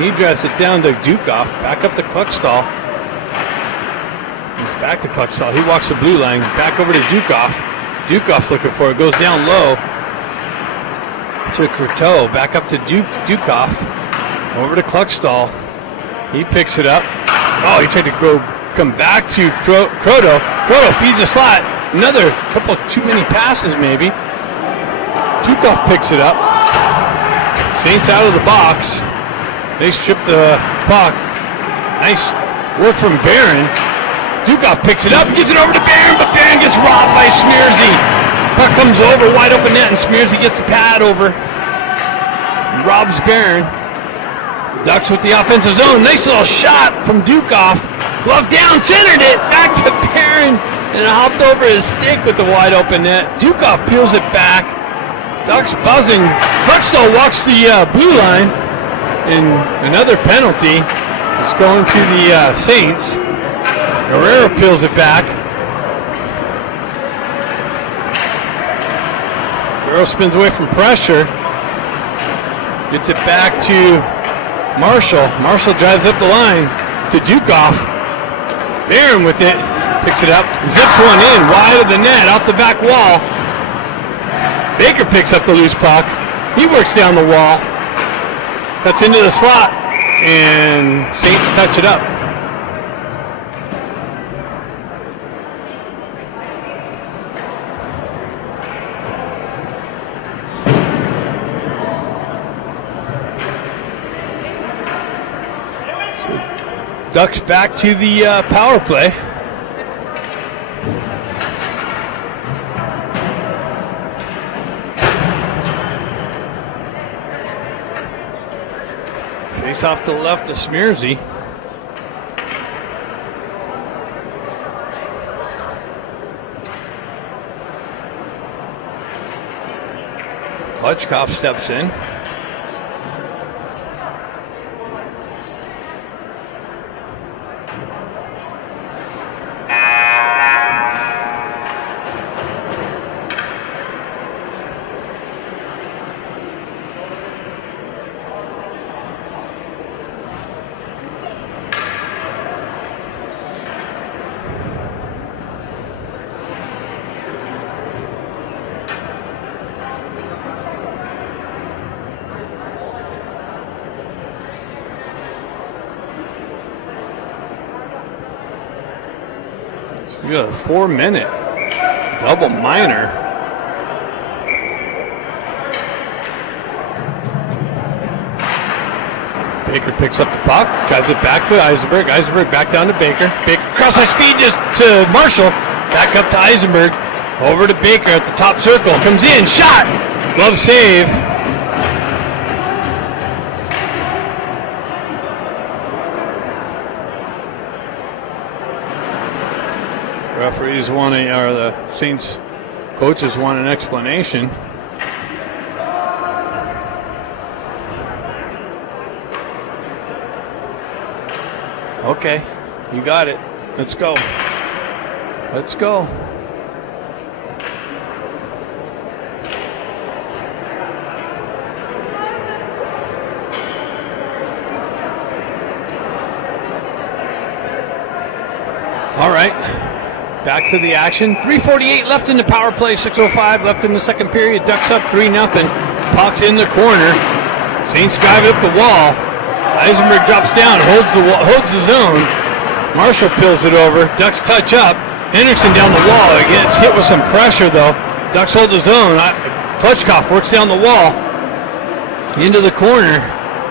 He drives it down to Dukoff. Back up to Kluckstall. He's back to Kluckstall. He walks the blue line. Back over to Dukoff. Dukoff looking for it. Goes down low to Courteau. Back up to Dukoff. Over to Kluckstall. He picks it up. Oh, he tried to come back to Croto. Croto feeds the slot. Another couple too many passes maybe. Dukoff picks it up. Saints out of the box. They strip the puck. Nice work from Barron. Dukoff picks it up and gets it over to Barron, but Barron gets robbed by Smearsy. Puck comes over, wide open net, and Smearsy gets the pad over. Robs Barron. Ducks with the offensive zone. Nice little shot from Dukoff. Glove down, centered it. Back to Barron. And it hopped over his stick with the wide open net. Dukoff peels it back. Ducks buzzing. Kluckstall walks the blue line. And another penalty is going to the Saints. Guerrero peels it back. Guerrero spins away from pressure. Gets it back to Marshall. Marshall drives up the line to Dukoff. Barron with it. Picks it up. Zips one in. Wide of the net. Off the back wall. Baker picks up the loose puck. He works down the wall. Cuts into the slot. And Saints touch it up. Ducks back to the power play. Face off to the left of Smearsy. Klutchkoff steps in. We got a 4-minute double minor. Baker picks up the puck, drives it back to Eisenberg. Eisenberg back down to Baker. Baker cross-ice feed just to Marshall. Back up to Eisenberg. Over to Baker at the top circle. Comes in, shot! Glove save. Referees want or the Saints coaches want an explanation. Okay, you got it. Let's go. Let's go. All right, back to the action. 3:48 left in the power play, 6:05 left in the second period. Ducks up 3-0. Puck's in the corner. Saints drive it up the wall. Eisenberg drops down, holds the zone. Marshall peels it over. Ducks touch up. Henderson down the wall. He gets hit with some pressure, though. Ducks hold the zone. Klutchkov works down the wall. Into the corner.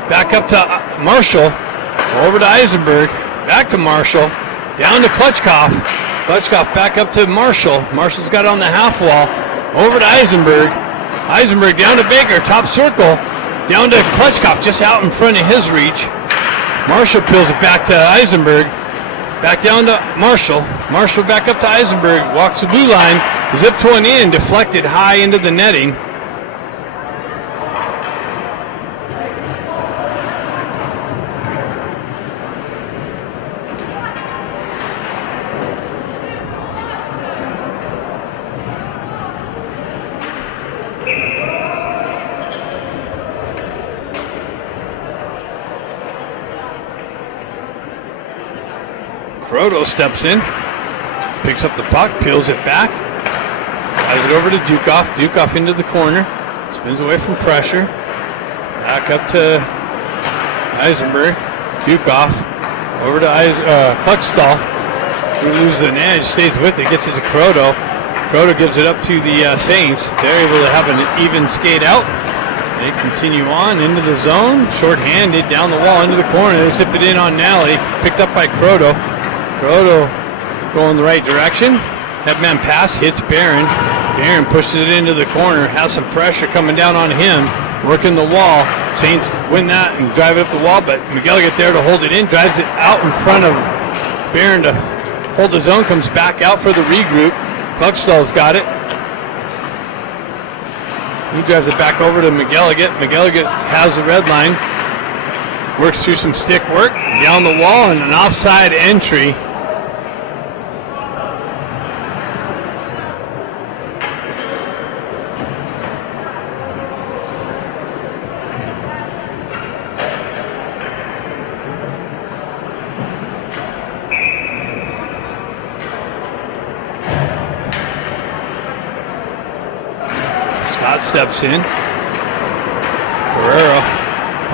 Back up to Marshall. Over to Eisenberg. Back to Marshall. Down to Klutchkov. Klutchkov back up to Marshall. Marshall's got it on the half wall. Over to Eisenberg. Eisenberg down to Baker. Top circle. Down to Klutchkov, just out in front of his reach. Marshall peels it back to Eisenberg. Back down to Marshall. Marshall back up to Eisenberg. Walks the blue line. Zips one in. Deflected high into the netting. Croto steps in, picks up the puck, peels it back, drives it over to Dukoff. Dukoff into the corner, spins away from pressure, back up to Eisenberg. Dukoff over to Kluckstall. He loses an edge, stays with it, gets it to Croto. Croto gives it up to the Saints. They're able to have an even skate out. They continue on into the zone, short-handed down the wall into the corner. They zip it in on Nally, picked up by Croto. Croto going the right direction. Headman pass hits Barron. Barron pushes it into the corner. Has some pressure coming down on him. Working the wall. Saints win that and drive it up the wall, but McGilligan there to hold it in. Drives it out in front of Barron to hold the zone. Comes back out for the regroup. Kluckstall's got it. He drives it back over to McGilligan. McGilligan has the red line. Works through some stick work. Down the wall and an offside entry. Scott steps in. Guerrero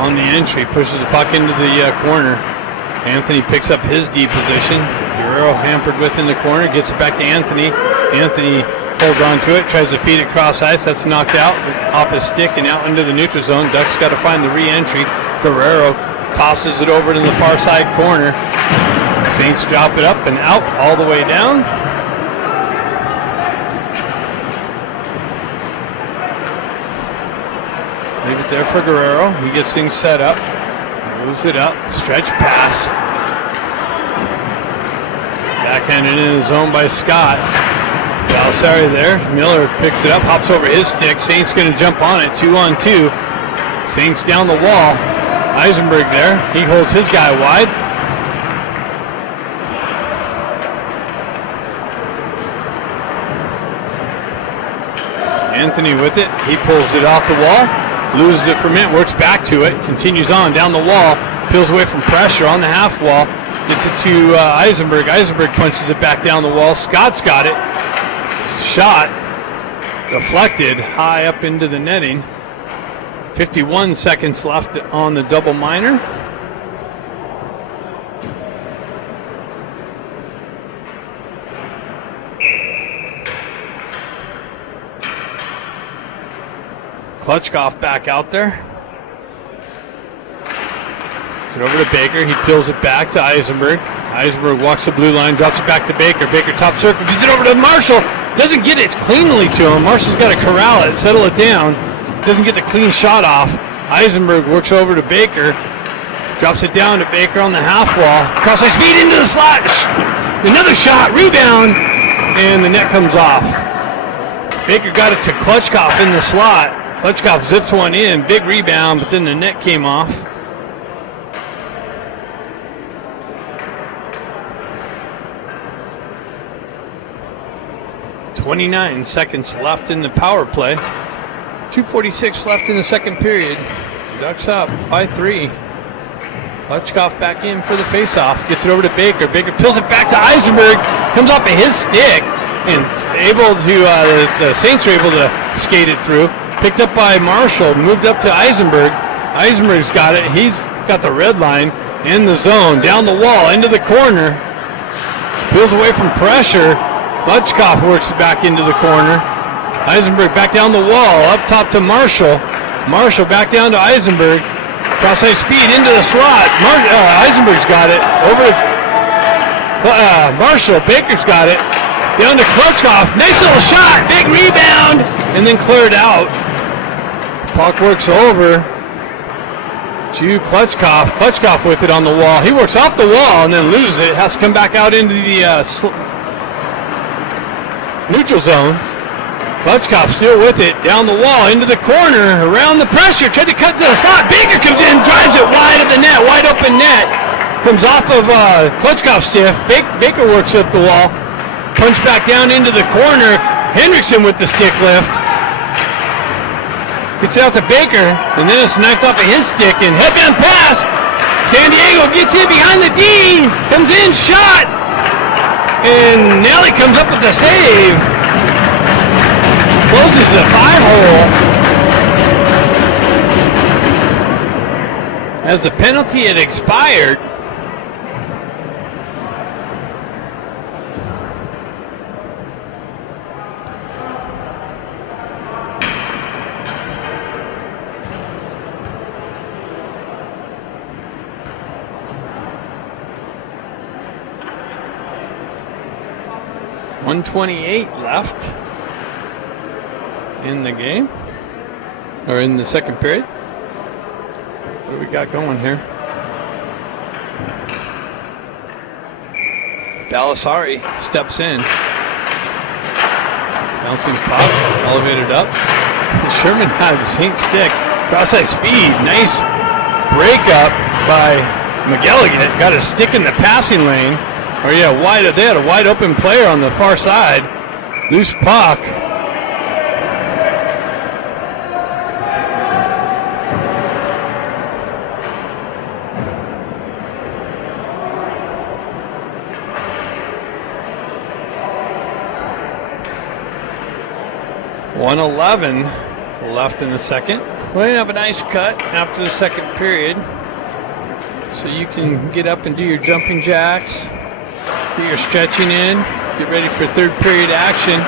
on the entry, pushes the puck into the corner. Anthony picks up his D position. Guerrero hampered within the corner, gets it back to Anthony. Anthony holds on to it, tries to feed it cross ice. That's knocked out off his stick and out into the neutral zone. Ducks got to find the re-entry. Guerrero tosses it over to the far side corner. Saints drop it up and out all the way down. Leave it there for Guerrero. He gets things set up. Moves it up. Stretch pass. Backhanded in the zone by Scott. Balsari there. Miller picks it up. Hops over his stick. Saints going to jump on it. 2-on-2. Saints down the wall. Eisenberg there. He holds his guy wide. Anthony with it. He pulls it off the wall. Loses it for a minute, works back to it, continues on down the wall, peels away from pressure on the half wall, gets it to Eisenberg. Eisenberg punches it back down the wall. Scott's got it. Shot deflected high up into the netting. 51 seconds left on the double minor. Klutchkov back out there. It's it over to Baker. He peels it back to Eisenberg. Eisenberg walks the blue line, drops it back to Baker. Baker top circle, gives it over to Marshall. Doesn't get it cleanly to him. Marshall's got to corral it, settle it down. Doesn't get the clean shot off. Eisenberg works over to Baker. Drops it down to Baker on the half wall. Cross ice feed into the slot. Another shot, rebound. and the net comes off. Baker got it to Klutchkov in the slot. Klutchkov zips one in, big rebound, but then the net came off. .29 seconds left in the power play. 2:46 left in the second period. Ducks up by 3. Klutchkov back in for the faceoff. Gets it over to Baker. Baker peels it back to Eisenberg. Comes off of his stick and able to. The Saints are able to skate it through. Picked up by Marshall. Moved up to Eisenberg. Eisenberg's got it. He's got the red line in the zone. Down the wall into the corner. Peels away from pressure. Klutchkov works it back into the corner. Eisenberg back down the wall. Up top to Marshall. Marshall back down to Eisenberg. Cross-ice feed into the slot. Eisenberg's got it. Over to Marshall. Baker's got it. Down to Klutchkov. Nice little shot. Big rebound. And then cleared out. Puck works over to Klutchkov. Klutchkov with it on the wall. He works off the wall and then loses it. Has to come back out into the neutral zone. Klutchkov still with it, down the wall, into the corner, around the pressure, tried to cut to the slot. Baker comes in, drives it wide of the net, wide open net. Comes off of Klutchkov's stiff. Baker works up the wall, punch back down into the corner. Hendrickson with the stick lift. Gets it out to Baker, and then it's knifed off of his stick, and headband pass. San Diego gets in behind the D, comes in, shot. And Nelly comes up with the save. Closes the 5-hole. As the penalty had expired. .128 left in the game, or in the second period. What do we got going here? Balasari steps in. Bouncing puck, elevated up. Sherman had the Saint stick. Cross-ice feed, nice breakup by McGilligan. Got a stick in the passing lane. Or yeah, they had a wide open player on the far side. Loose puck. .111 left in the second. We didn't have a nice cut after the second period. So you can get up and do your jumping jacks. Get your stretching in. Get ready for third period action.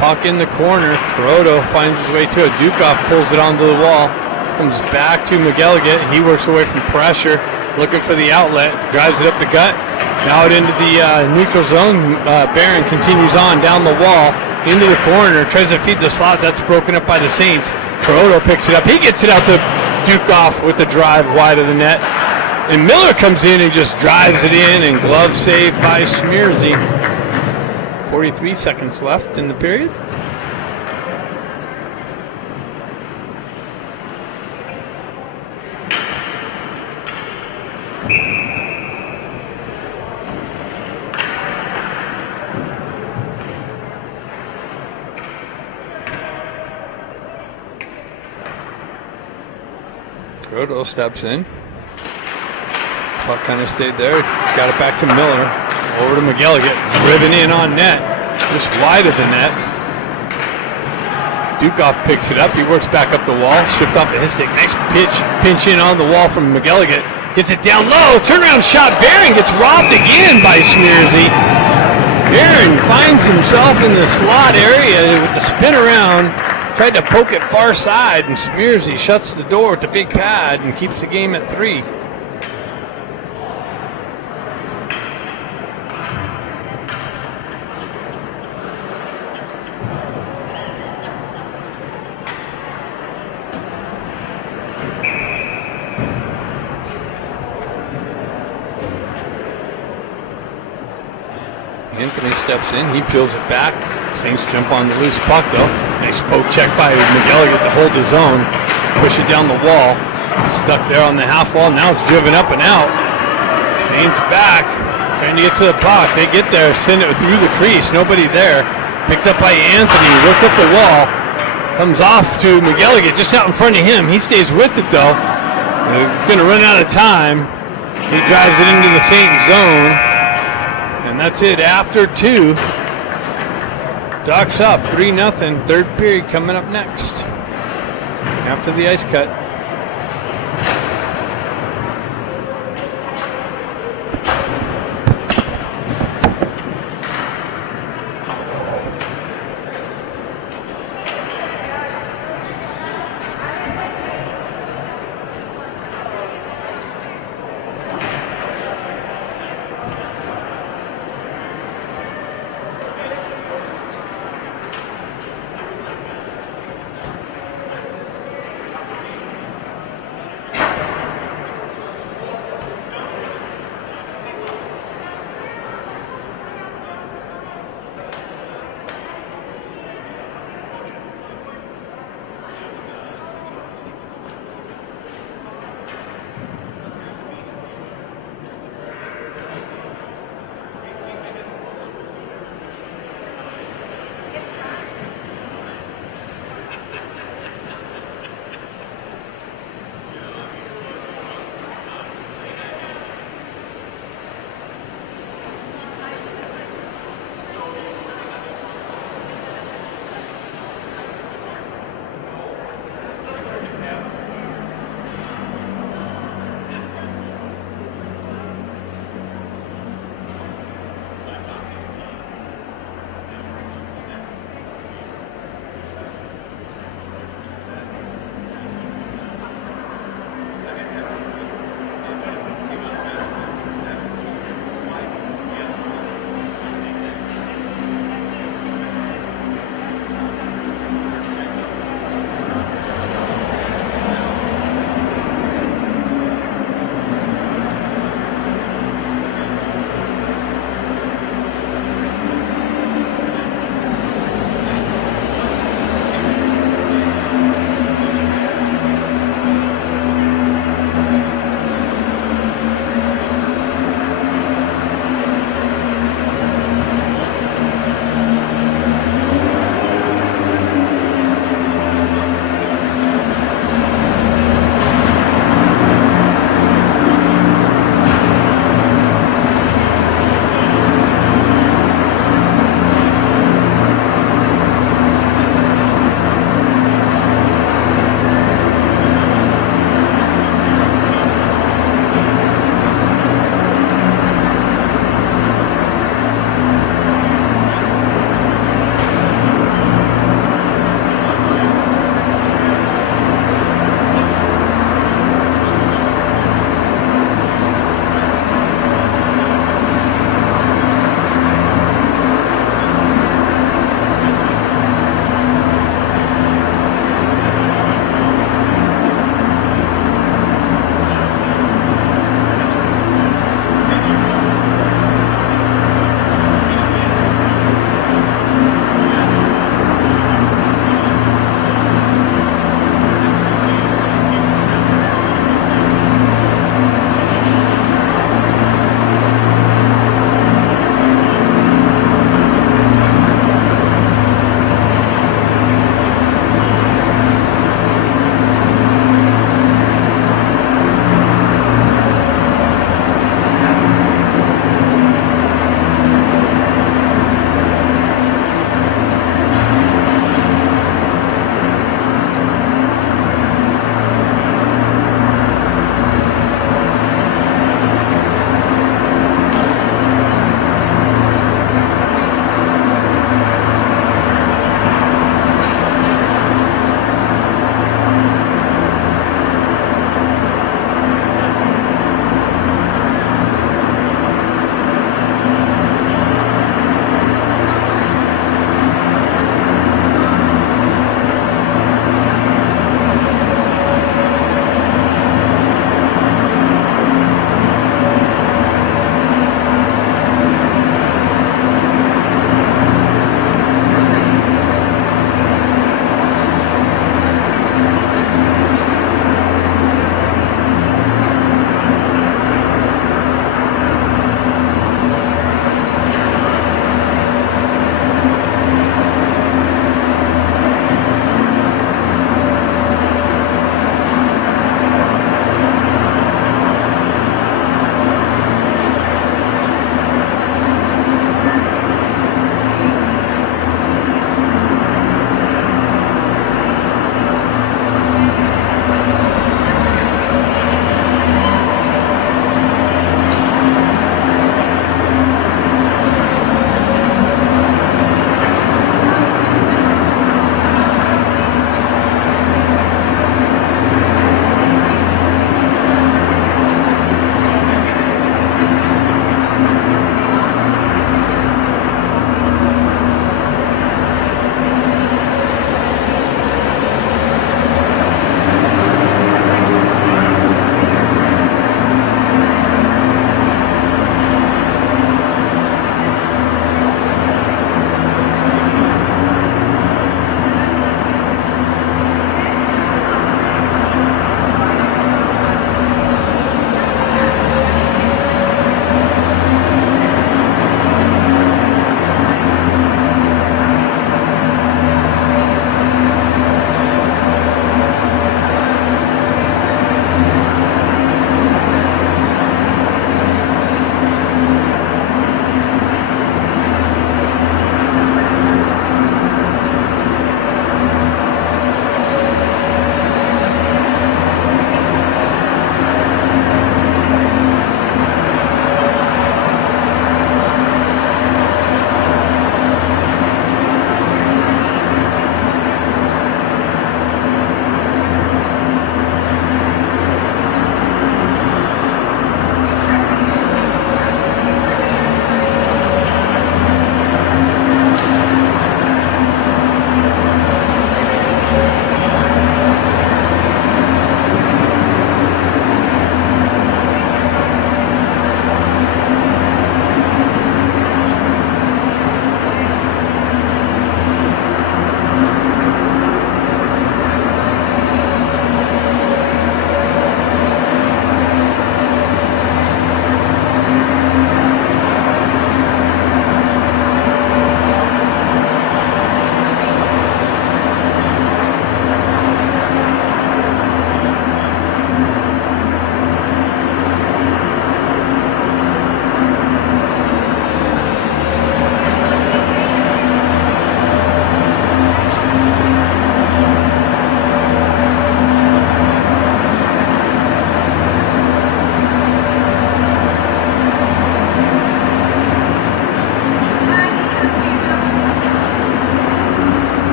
Puck in the corner. Kuroda finds his way to it. Dukov pulls it onto the wall. Comes back to McGilligan. He works away from pressure. Looking for the outlet. Drives it up the gut. Now out into the neutral zone. Barron continues on down the wall. Into the corner. Tries to feed the slot. That's broken up by the Saints. Kuroda picks it up. He gets it out to Dukov with the drive wide of the net. And Miller comes in and just drives it in, and glove save by Smearsy. 43 seconds left in the period. Kuroda steps in. Puck kind of stayed there. Got it back to Miller. Over to McGilligan. Driven in on net. Just wide of the net. Dukov picks it up. He works back up the wall. Stripped off of his stick. Nice pinch in on the wall from McGilligan. Gets it down low. Turnaround shot. Barron gets robbed again by Smearsy. Barron finds himself in the slot area with the spin around. Tried to poke it far side, and Smearsy shuts the door with the big pad and keeps the game at 3. He steps in. He peels it back. Saints jump on the loose puck, though. Nice poke check by McElligott to hold his own. Push it down the wall. Stuck there on the half wall. Now it's driven up and out. Saints back. Trying to get to the puck. They get there. Send it through the crease. Nobody there. Picked up by Anthony. Worked up the wall. Comes off to McElligott just out in front of him. He stays with it, though. He's going to run out of time. He drives it into the Saint zone. And that's it after 2. Ducks up 3-0. Third period coming up next. After the ice cut.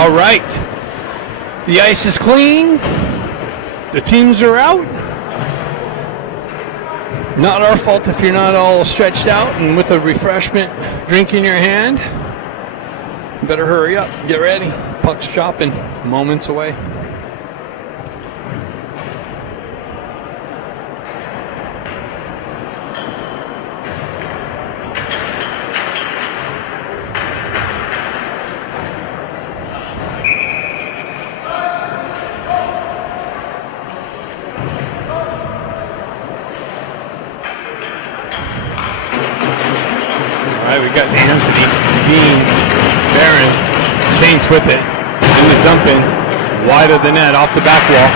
All right. The ice is clean. The teams are out. Not our fault if you're not all stretched out and with a refreshment drink in your hand. You better hurry up. Get ready. Puck's dropping. Moments away. We got Anthony, Dean, Barron, Saints with it. In the dump in, wide of the net, off the back wall.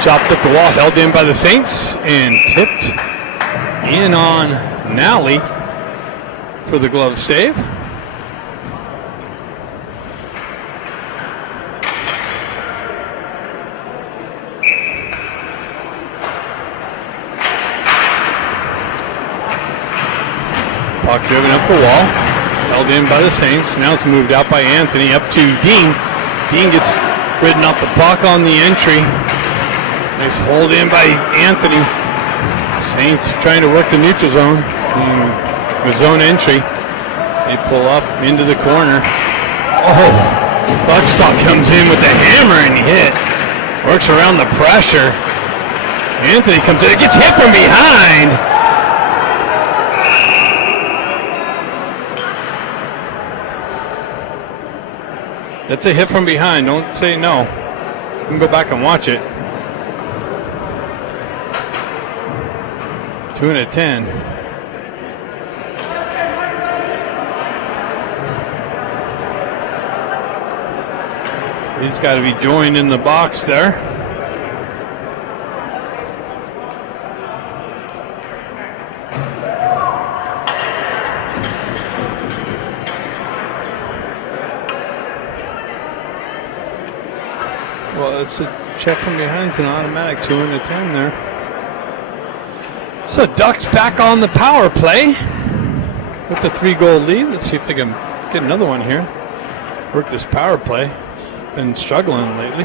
Chopped up the wall, held in by the Saints, and tipped in on Nally for the glove save. Puck driven up the wall, held in by the Saints. Now it's moved out by Anthony up to Dean. Dean gets ridden off the puck on the entry. Nice hold in by Anthony. Saints trying to work the neutral zone. The zone entry. They pull up into the corner. Oh, Buckstock comes in with the hammer and hit. Works around the pressure. Anthony comes in, gets hit from behind. That's a hit from behind. Don't say no. You can go back and watch it. 2 and a 10. He's got to be joined in the box there. Well, it's a check from behind. It's an automatic 2 and a 10 there. So Ducks back on the power play with the 3-goal lead. Let's see if they can get another one here. Work this power play. It's been struggling lately.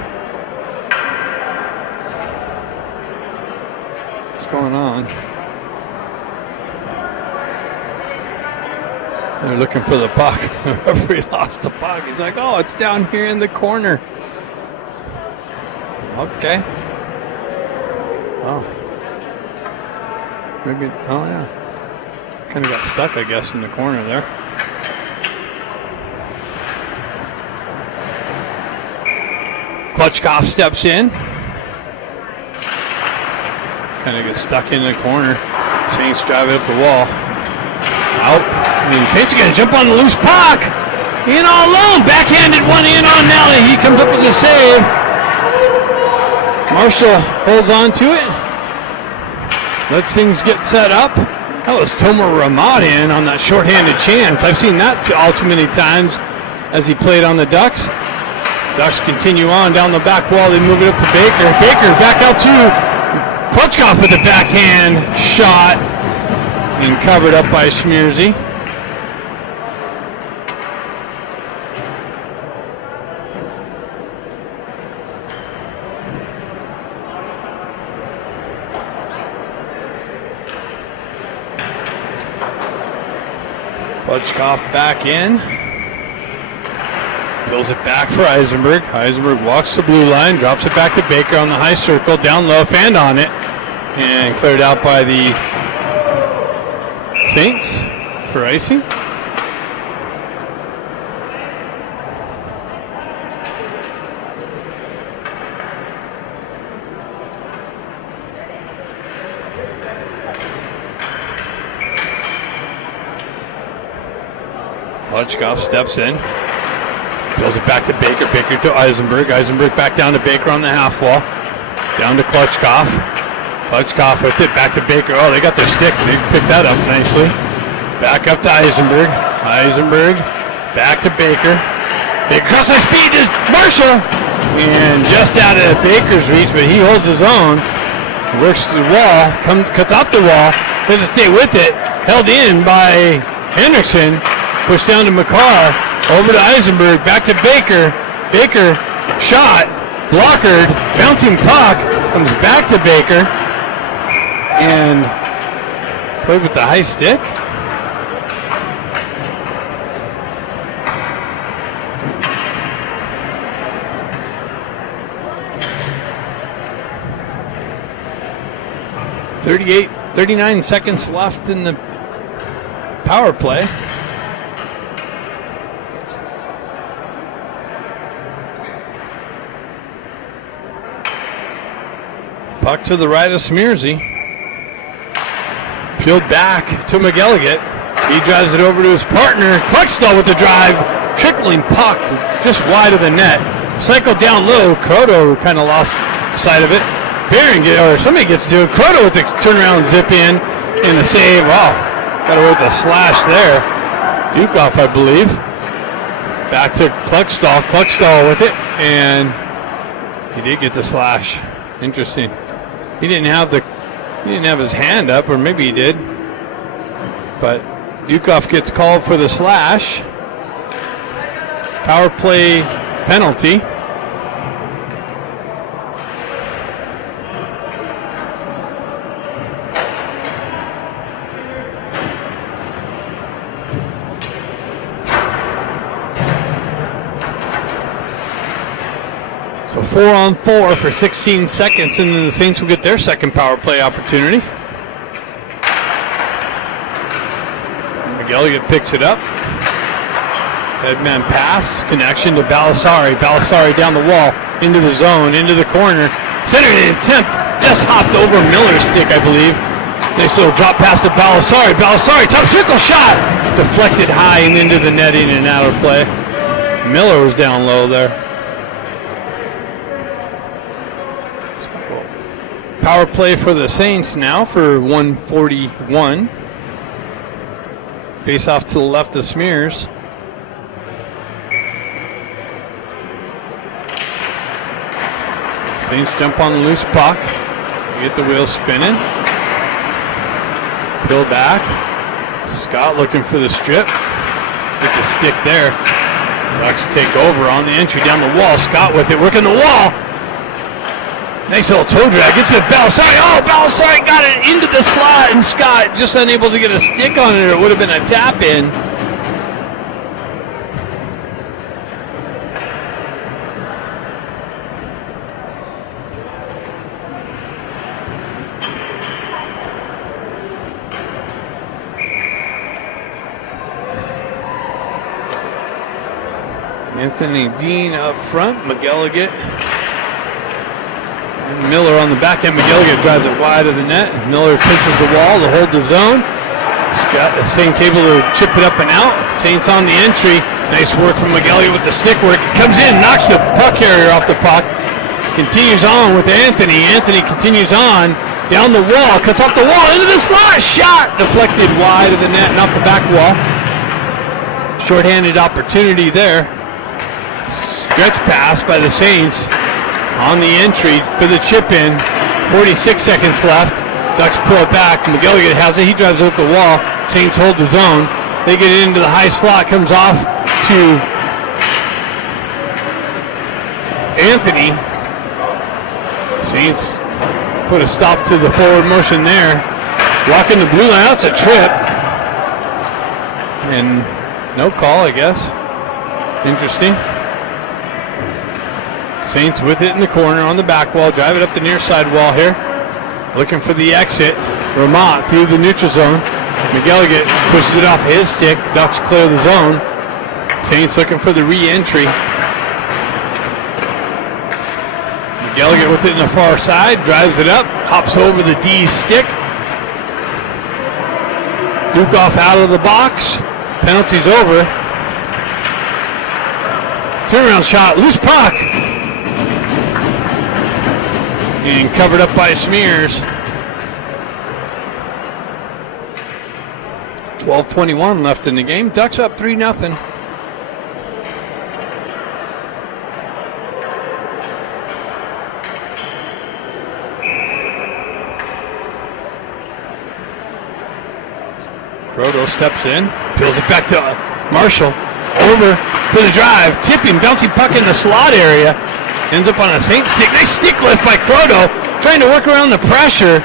What's going on? They're looking for the puck. The referee lost the puck. He's like, oh, it's down here in the corner. Okay. Oh. Maybe, oh yeah. Kind of got stuck, I guess, in the corner there. Klutchkov steps in. Kind of gets stuck in the corner. Saints drive it up the wall. Out. And Saints are going to jump on the loose puck. In all alone. Backhanded one in on Nelly. He comes up with a save. Marshall holds on to it. Lets things get set up. That was Tomer Ramadin on that shorthanded chance. I've seen that all too many times as he played on the Ducks. Ducks continue on down the back wall. They move it up to Baker. Baker back out to Klutchkov with the backhand shot and covered up by Schmierzy. Klutchkov back in. Pulls it back for Eisenberg. Eisenberg walks the blue line, drops it back to Baker on the high circle, down low, fanned on it, and cleared out by the Saints for icing. Klutchkov steps in. Pulls it back to Baker. Baker to Eisenberg. Eisenberg back down to Baker on the half wall. Down to Klutchkov. Klutchkov with it. Back to Baker. Oh, they got their stick. They picked that up nicely. Back up to Eisenberg. Eisenberg. Back to Baker. Baker across his feet is Marshall. And just out of Baker's reach, but he holds his own. Works the wall. Cuts off the wall. Doesn't stay with it. Held in by Hendrickson. Pushed down to McCarr. Over to Eisenberg, back to Baker. Baker shot, blockered, bouncing puck, comes back to Baker, and played with the high stick. .38, 39 seconds left in the power play. Puck to the right of Smearsy. Peeled back to McElligott. He drives it over to his partner. Cluckstall with the drive. Trickling puck just wide of the net. Cycled down low. Croto kind of lost sight of it. Barron or somebody gets to it. Croto with the turnaround zip in the save. Oh, got away with a slash there. Dukoff, I believe. Back to Cluckstall. Cluckstall with it, and he did get the slash. Interesting. He didn't have his hand up, or maybe he did. But Dukoff gets called for the slash. Power play penalty. So 4-on-4 for 16 seconds, and then the Saints will get their second power play opportunity. McElligott picks it up. Headman pass, connection to Balasari. Balasari down the wall, into the zone, into the corner. Centered attempt, just hopped over Miller's stick, I believe. Nice little drop pass to Balasari. Balasari, top circle shot! Deflected high and into the netting and out of play. Miller was down low there. Power play for the Saints now for 1:41. Face off to the left of Smears. Saints jump on the loose puck. Get the wheels spinning. Peel back. Scott looking for the strip. Gets a stick there. Ducks take over on the entry down the wall. Scott with it, working the wall. Nice little toe drag. Gets it. Balasari. Oh, Balasari got it into the slot, and Scott just unable to get a stick on it. It would have been a tap in. Anthony Dean up front. McElligott. And Miller on the back end. McElligott drives it wide of the net. Miller pinches the wall to hold the zone. Scott, Saints able to chip it up and out. Saints on the entry. Nice work from McElligott with the stick work. Comes in, knocks the puck carrier off the puck. Continues on with Anthony. Anthony continues on. Down the wall. Cuts off the wall. Into the slot. Shot. Deflected wide of the net and off the back wall. Shorthanded opportunity there. Stretch pass by the Saints. On the entry for the chip in. 46 seconds left. Ducks pull it back. McElligott has it. He drives it up the wall. Saints hold the zone. They get it into the high slot. Comes off to Anthony. Saints put a stop to the forward motion there. Walking the blue line. That's a trip. And no call, I guess. Interesting. Saints with it in the corner on the back wall. Drive it up the near side wall here. Looking for the exit. Ramat through the neutral zone. McElligott pushes it off his stick. Ducks clear the zone. Saints looking for the re-entry. McElligott with it in the far side. Drives it up. Hops over the D's stick. Dukoff out of the box. Penalty's over. Turnaround shot. Loose puck. And covered up by Smears. 12:21 left in the game. Ducks up 3-0. Croto steps in, peels it back to Marshall. over to the drive. Tipping, bouncing puck in the slot area. Ends up on a Saints stick. Nice stick lift by Croto, trying to work around the pressure.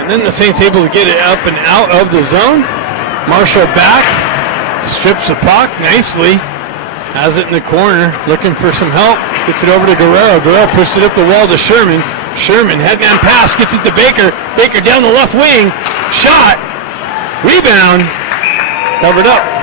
And then the Saints able to get it up and out of the zone. Marshall back, strips the puck nicely. Has it in the corner, looking for some help. Gets it over to Guerrero. Guerrero pushes it up the wall to Sherman. Sherman, headman pass, gets it to Baker. Baker down the left wing. Shot. Rebound. Covered up.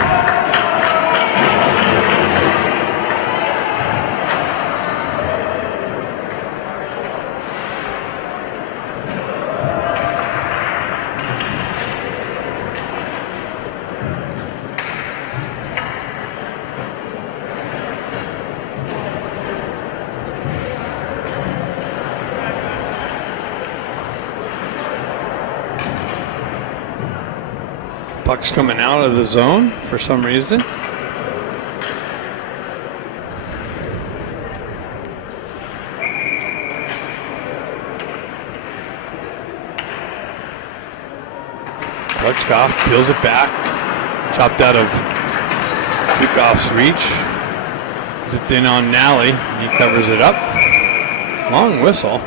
Puck's coming out of the zone for some reason. Klutchkov peels it back. Chopped out of Dukoff's reach. Zipped in on Nally. He covers it up. Long whistle.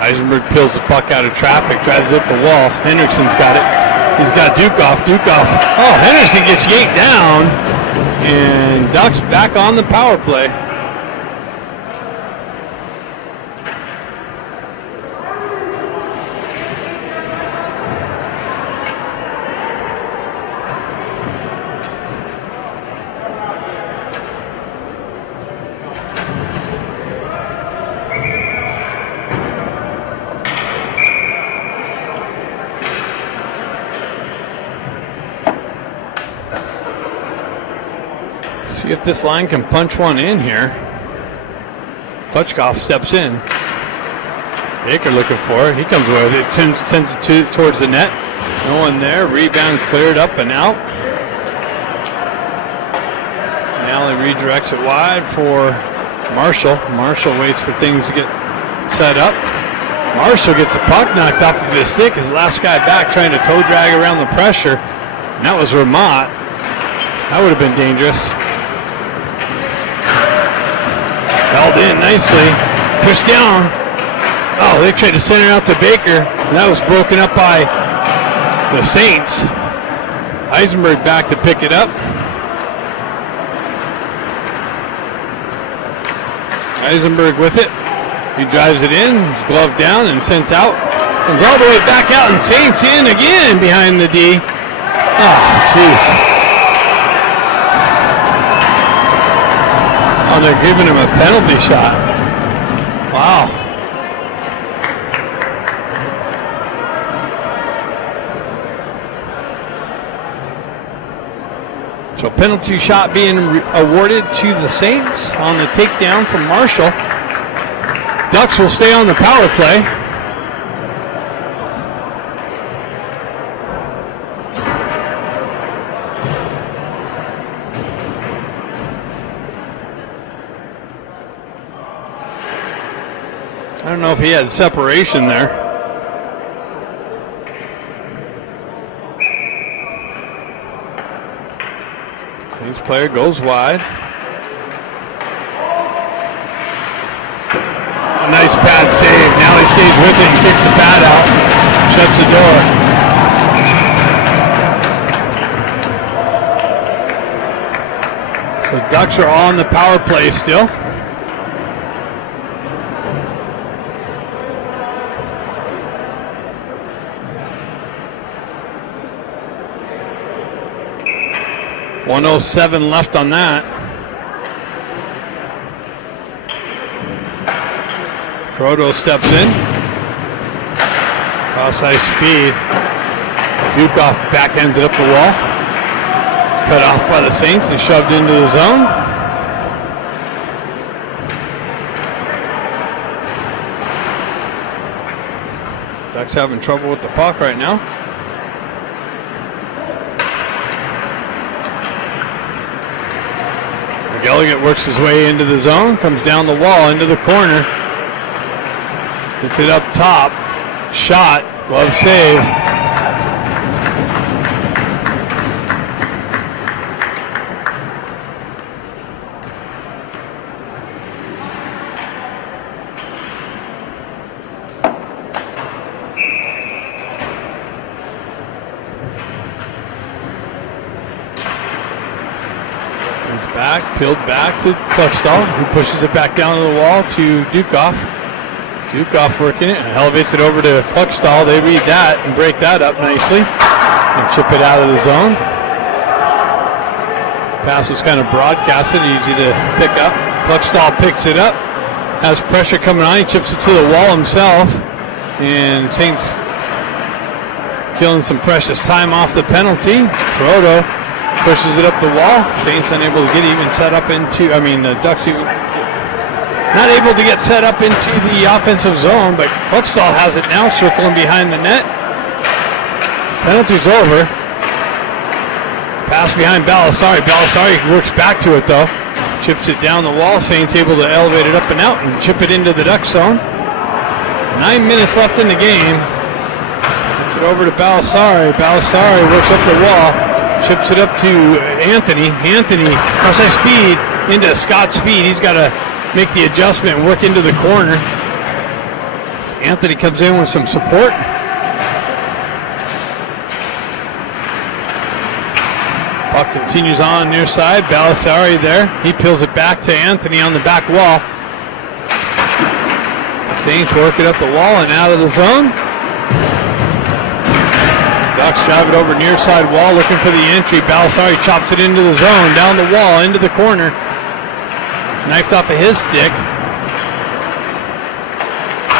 Eisenberg peels the puck out of traffic, drives up the wall. Hendrickson's got it. He's got Dukoff. Dukoff. Oh, Henderson gets yanked down. And Ducks back on the power play. See if this line can punch one in here. Klutchkov steps in. Baker looking for it. He comes with it. Sends it towards the net. No one there. Rebound cleared up and out. Nally redirects it wide for Marshall. Marshall waits for things to get set up. Marshall gets the puck knocked off of his stick. His last guy back trying to toe drag around the pressure. And that was Ramat. That would have been dangerous. Held in nicely, pushed down. Oh, they tried to send it out to Baker, and that was broken up by the Saints. Eisenberg back to pick it up. Eisenberg with it. He drives it in, glove down, and sent out. Comes all the way back out, and Saints in again behind the D. Oh, jeez. Oh, they're giving him a penalty shot. Wow. So penalty shot being awarded to the Saints on the takedown from Marshall. Ducks will stay on the power play. I don't know if he had separation there. Saints player goes wide. A nice pad save. Now he stays with it and kicks the pad out. Shuts the door. So Ducks are on the power play still. .107 left on that. Croto steps in. Cross ice feed. Dukoff backhands it up the wall. Cut off by the Saints and shoved into the zone. Ducks having trouble with the puck right now. McElligott works his way into the zone, comes down the wall into the corner. Gets it up top. Shot. Glove save. Back, peeled back to Cluckstall, who pushes it back down to the wall to Dukoff. Dukoff working it, elevates it over to Cluckstall. They read that and break that up nicely and chip it out of the zone. Pass was kind of broadcasted, easy to pick up. Cluckstall picks it up, has pressure coming on. He chips it to the wall himself, and Saints killing some precious time off the penalty. Proto pushes it up the wall. Saints unable to get even set up into, the Ducks even not able to get set up into the offensive zone, but Cluckstall has it now, circling behind the net. Penalty's over. Pass behind Balasari. Balasari works back to it though. Chips it down the wall. Saints able to elevate it up and out and chip it into the Duck zone. 9 minutes left in the game. Gets it over to Balasari. Balasari works up the wall. Chips it up to Anthony. Anthony, cross-ice feed into Scott's feed. He's got to make the adjustment and work into the corner. Anthony comes in with some support. Puck continues on near side. Balasari there. He peels it back to Anthony on the back wall. Saints work it up the wall and out of the zone. Ducks drive it over near side wall, looking for the entry. Balasari chops it into the zone, down the wall, into the corner. Knifed off of his stick.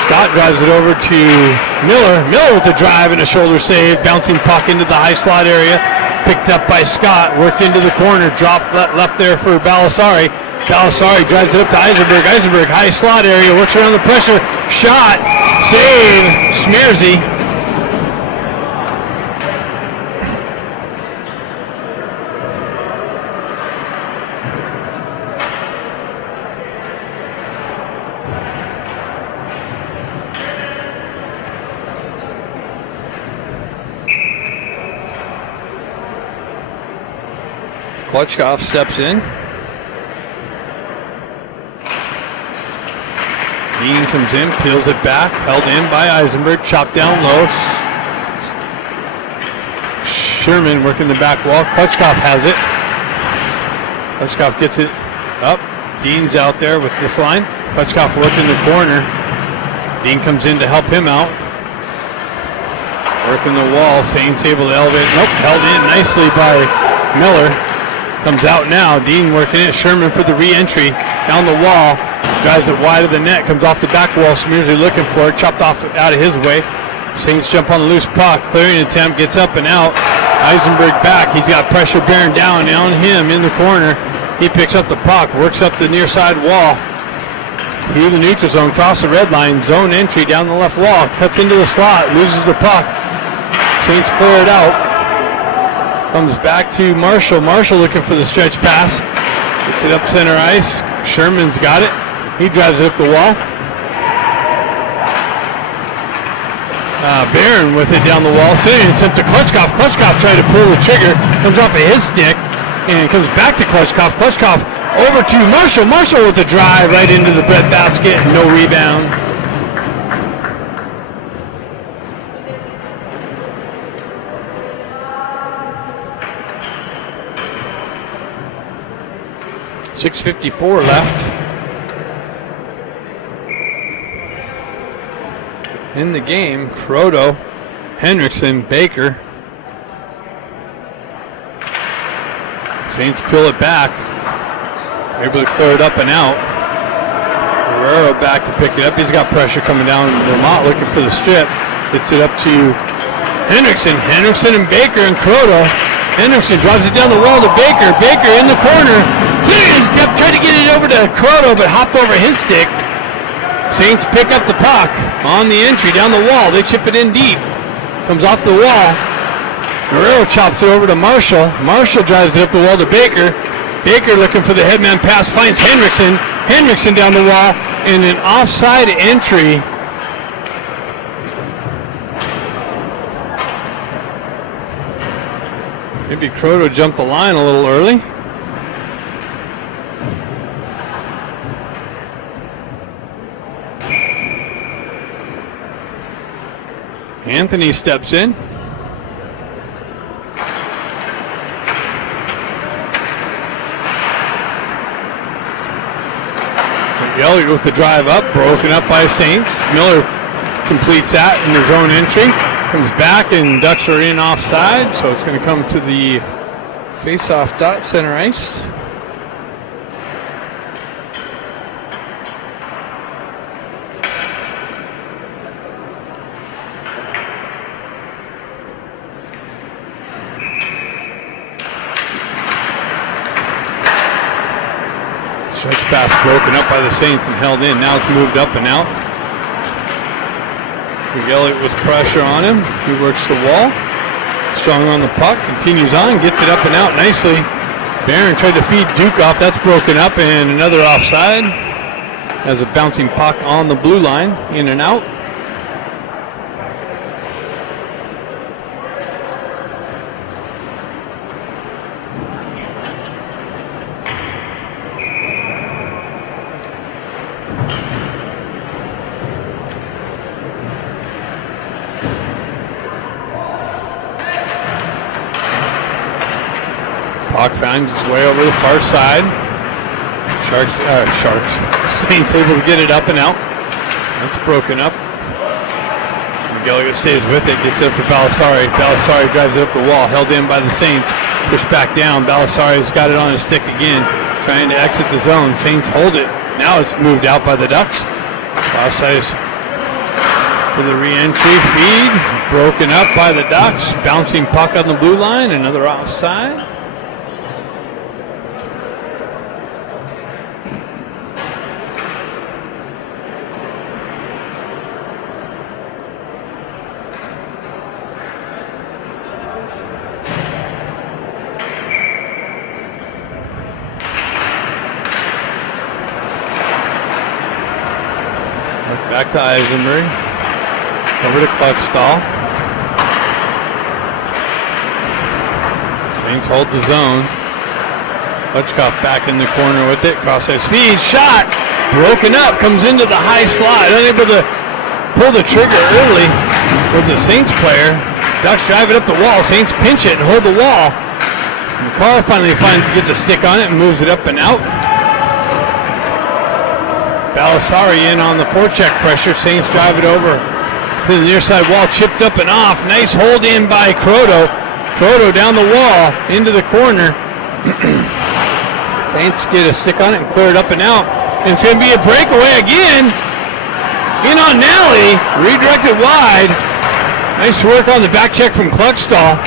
Scott drives it over to Miller. Miller with the drive and a shoulder save. Bouncing puck into the high slot area. Picked up by Scott. Worked into the corner. Dropped left there for Balasari. Balasari drives it up to Eisenberg. Eisenberg, high slot area. Works around the pressure. Shot. Save. Schmerzy. Klutchkov steps in. Dean comes in, peels it back, held in by Eisenberg, chopped down low. Sherman working the back wall. Klutchkov has it. Klutchkov gets it up. Dean's out there with this line. Klutchkov working the corner. Dean comes in to help him out. Working the wall. Saints able to elevate. Nope, held in nicely by Miller. Comes out now. Dean working it. Sherman for the re-entry. Down the wall. Drives it wide of the net. Comes off the back wall. Smearsley looking for it. Chopped off out of his way. Saints jump on the loose puck. Clearing attempt. Gets up and out. Eisenberg back. He's got pressure bearing down on him in the corner. He picks up the puck. Works up the near side wall. Through the neutral zone. Across the red line. Zone entry down the left wall. Cuts into the slot. Loses the puck. Saints clear it out. Comes back to Marshall. Marshall looking for the stretch pass. Gets it up center ice. Sherman's got it. He drives it up the wall. Barron with it down the wall. Sending it to Klutchkov. Klutchkov tried to pull the trigger. Comes off of his stick. And comes back to Klutchkov. Klutchkov over to Marshall. Marshall with the drive right into the breadbasket. No rebound. .654 left in the game. Croto, Hendrickson, Baker. Saints peel it back. Able to clear it up and out. Guerrero back to pick it up. He's got pressure coming down. Vermont looking for the strip. Gets it up to Hendrickson. Hendrickson and Baker and Croto. Hendrickson drives it down the wall to Baker. Baker in the corner. Tried to get it over to Croto, but hopped over his stick. Saints pick up the puck on the entry down the wall. They chip it in deep. Comes off the wall. Guerrero chops it over to Marshall. Marshall drives it up the wall to Baker. Baker looking for the headman pass, finds Henriksen. Henriksen down the wall in an offside entry. Maybe Croto jumped the line a little early. Anthony steps in. Elliott with the drive up, broken up by Saints. Miller completes that in his own entry. Comes back and Ducks are in offside, so it's going to come to the face-off dot center ice. Stretch pass broken up by the Saints and held in. Now it's moved up and out. Elliott with pressure on him. He works the wall. Strong on the puck. Continues on. Gets it up and out nicely. Barron tried to feed Duke off. That's broken up and another offside. Has a bouncing puck on the blue line. In and out. Puck finds its way over the far side. Sharks. Saints able to get it up and out. That's broken up. McGilligan stays with it, gets it up to Balasari. Balasari drives it up the wall, held in by the Saints. Pushed back down. Balasari's got it on his stick again, trying to exit the zone. Saints hold it. Now it's moved out by the Ducks. Balasari's for the re-entry feed. Broken up by the Ducks. Bouncing puck on the blue line. Another offside. Back to Eisenberg. Over to Kluckstall. Saints hold the zone. Hutchkoff back in the corner with it. Cross-ice feed. Shot! Broken up. Comes into the high slot. Unable to pull the trigger early with the Saints player. Ducks drive it up the wall. Saints pinch it and hold the wall. McCarr finally gets a stick on it and moves it up and out. Balasari in on the forecheck pressure. Saints drive it over to the near side wall, chipped up and off. Nice hold in by Croto. Croto down the wall into the corner. Saints get a stick on it and clear it up and out. And it's going to be a breakaway again. In on Nally, redirected wide. Nice work on the back check from Kluckstall,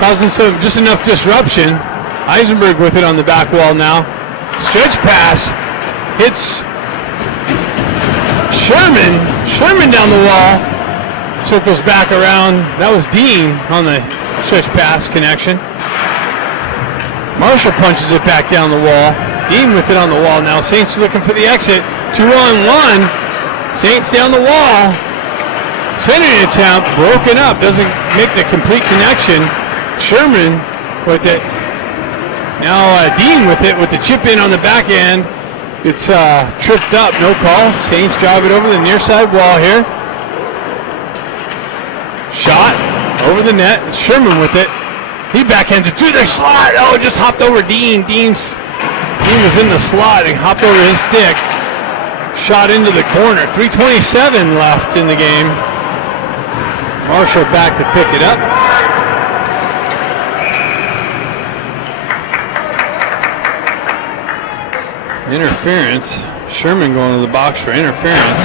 causing just enough disruption. Eisenberg with it on the back wall now. Stretch pass hits Sherman down the wall, circles back around. That was Dean on the stretch pass connection. Marshall punches it back down the wall. Dean with it on the wall now. Saints looking for the exit. 2-on-1. Saints down the wall. Centering attempt, broken up. Doesn't make the complete connection. Sherman with it. Now Dean with it with the chip in on the back end. It's tripped up, no call. Saints drive it over the near side wall here. Shot over the net. Sherman with it. He backhands it through the slot. Oh, it just hopped over Dean. Dean was in the slot and hopped over his stick. Shot into the corner. 3:27 left in the game. Marshall back to pick it up. Interference. Sherman going to the box for interference.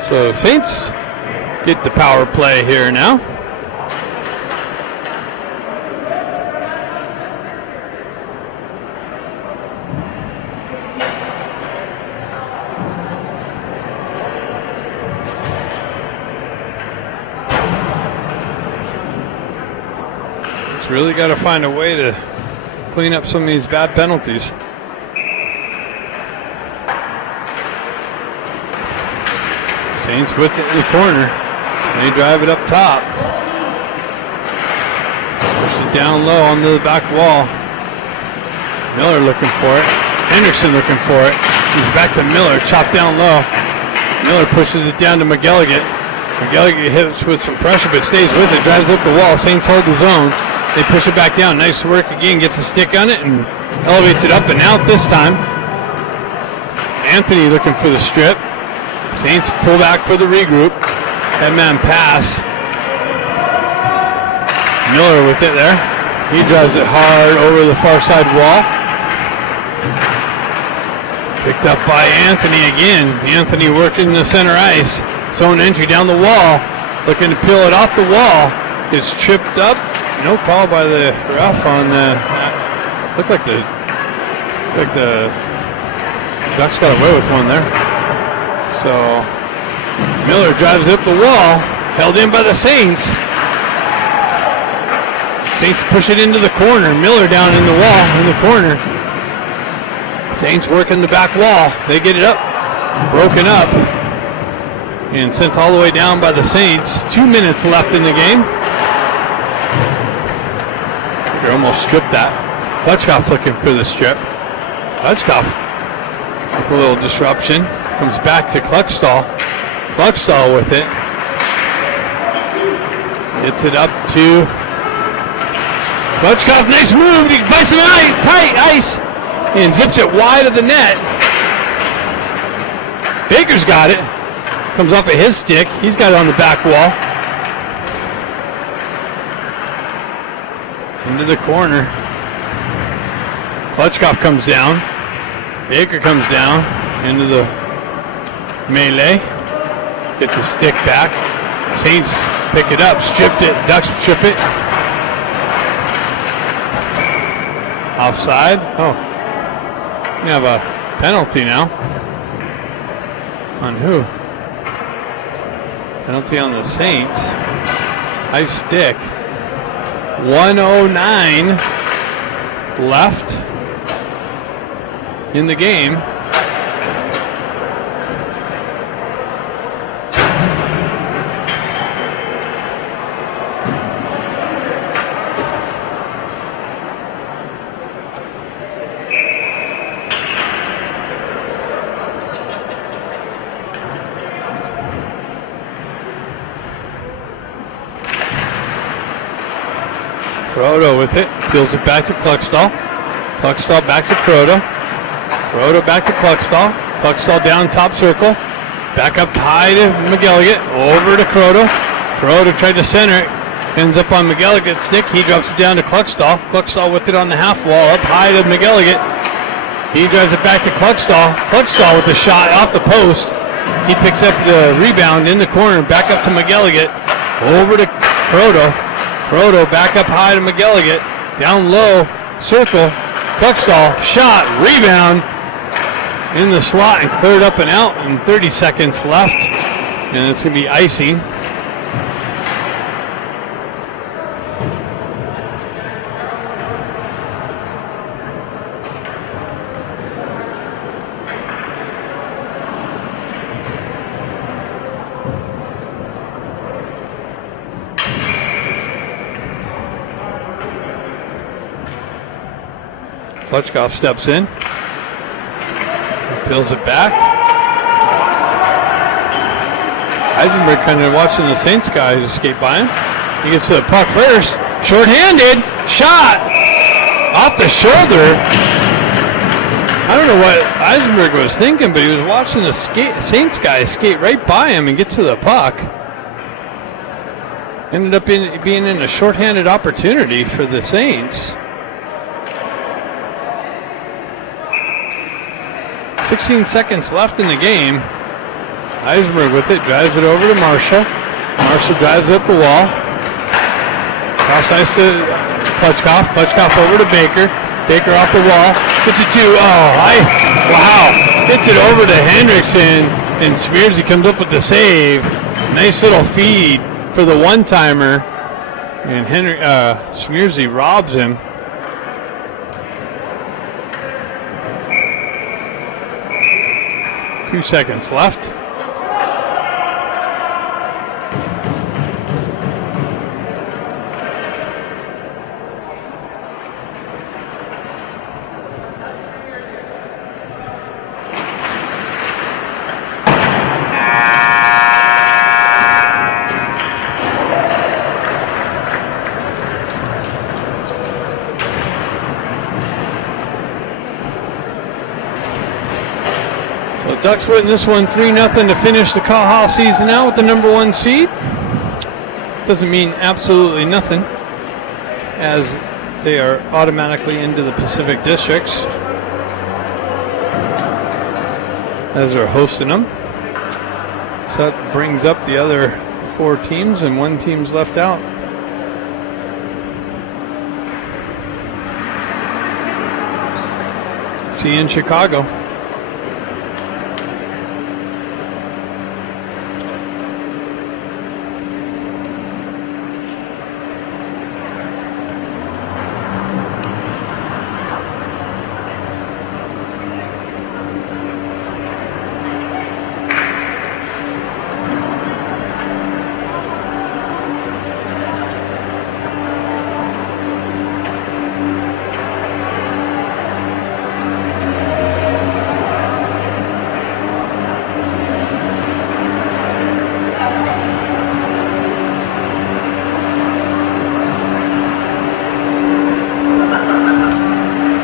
So Saints get the power play here now. Saints really got to find a way to clean up some of these bad penalties. Saints with it in the corner. They drive it up top. Push it down low onto the back wall. Miller looking for it. Hendrickson looking for it. He's back to Miller, chopped down low. Miller pushes it down to McGilligan. McGilligan hits with some pressure but stays with it, drives up the wall. Saints hold the zone. They push it back down. Nice work again, gets a stick on it and elevates it up and out this time. Anthony looking for the strip. Saints pull back for the regroup. Headman pass. Miller with it there. He drives it hard over the far side wall. Picked up by Anthony again. Anthony working the center ice. Zone entry down the wall. Looking to peel it off the wall. Is tripped up. No call by the ref on looked like the Ducks got away with one there. So Miller drives up the wall. Held in by the Saints. Saints push it into the corner. Miller down in the wall in the corner. Saints working the back wall. They get it up. Broken up. And sent all the way down by the Saints. 2 minutes left in the game. They almost stripped that. Klutchkoff looking for the strip. Klutchkoff with a little disruption. Comes back to Kluckstall. Kluckstall with it. Gets it up to Klutchkoff. Nice move. He buys some tight ice and zips it wide of the net. Baker's got it. Comes off of his stick. He's got it on the back wall. Into the corner. Klutchkoff comes down. Baker comes down into the melee. Gets a stick back. Saints pick it up, stripped it. Ducks strip it. Offside. Oh. We have a penalty now. On who? Penalty on the Saints. High stick. 1:09 left in the game. Croto with it, peels it back to Kluckstall. Kluckstall back to Croto. Croto back to Kluckstall. Kluckstall down top circle. Back up high to McGilligan. Over to Croto. Croto tried to center it. Ends up on McGilligan's stick. He drops it down to Kluckstall. Kluckstall with it on the half wall. Up high to McGilligan. He drives it back to Kluckstall. Kluckstall with the shot off the post. He picks up the rebound in the corner. Back up to McGilligan. Over to Croto. Croto back up high to McGilligan. Down low, circle. Kluckstall, shot, rebound in the slot and cleared up and out. And 30 seconds left. And it's going to be icing. Klutchkoff steps in, peels it back. Eisenberg kind of watching the Saints guy just skate by him. He gets to the puck first, short-handed, shot, off the shoulder. I don't know what Eisenberg was thinking, but he was watching the Saints guy skate right by him and get to the puck. Ended up being in a short-handed opportunity for the Saints. 16 seconds left in the game. Eisenberg with it, drives it over to Marshall. Marshall drives up the wall. Cross ice to Klutchkoff. Klutchkoff over to Baker. Baker off the wall. Gets it to, wow. Gets it over to Hendrickson and smears. He comes up with the save. Nice little feed for the one-timer. And Schmierzy robs him. Two seconds left. So Ducks win this one 3-0 to finish the CAHA season out with the number 1 seed. Doesn't mean absolutely nothing, as they are automatically into the Pacific Districts as they're hosting them. So that brings up the other 4 teams, and 1 team's left out. See you in Chicago.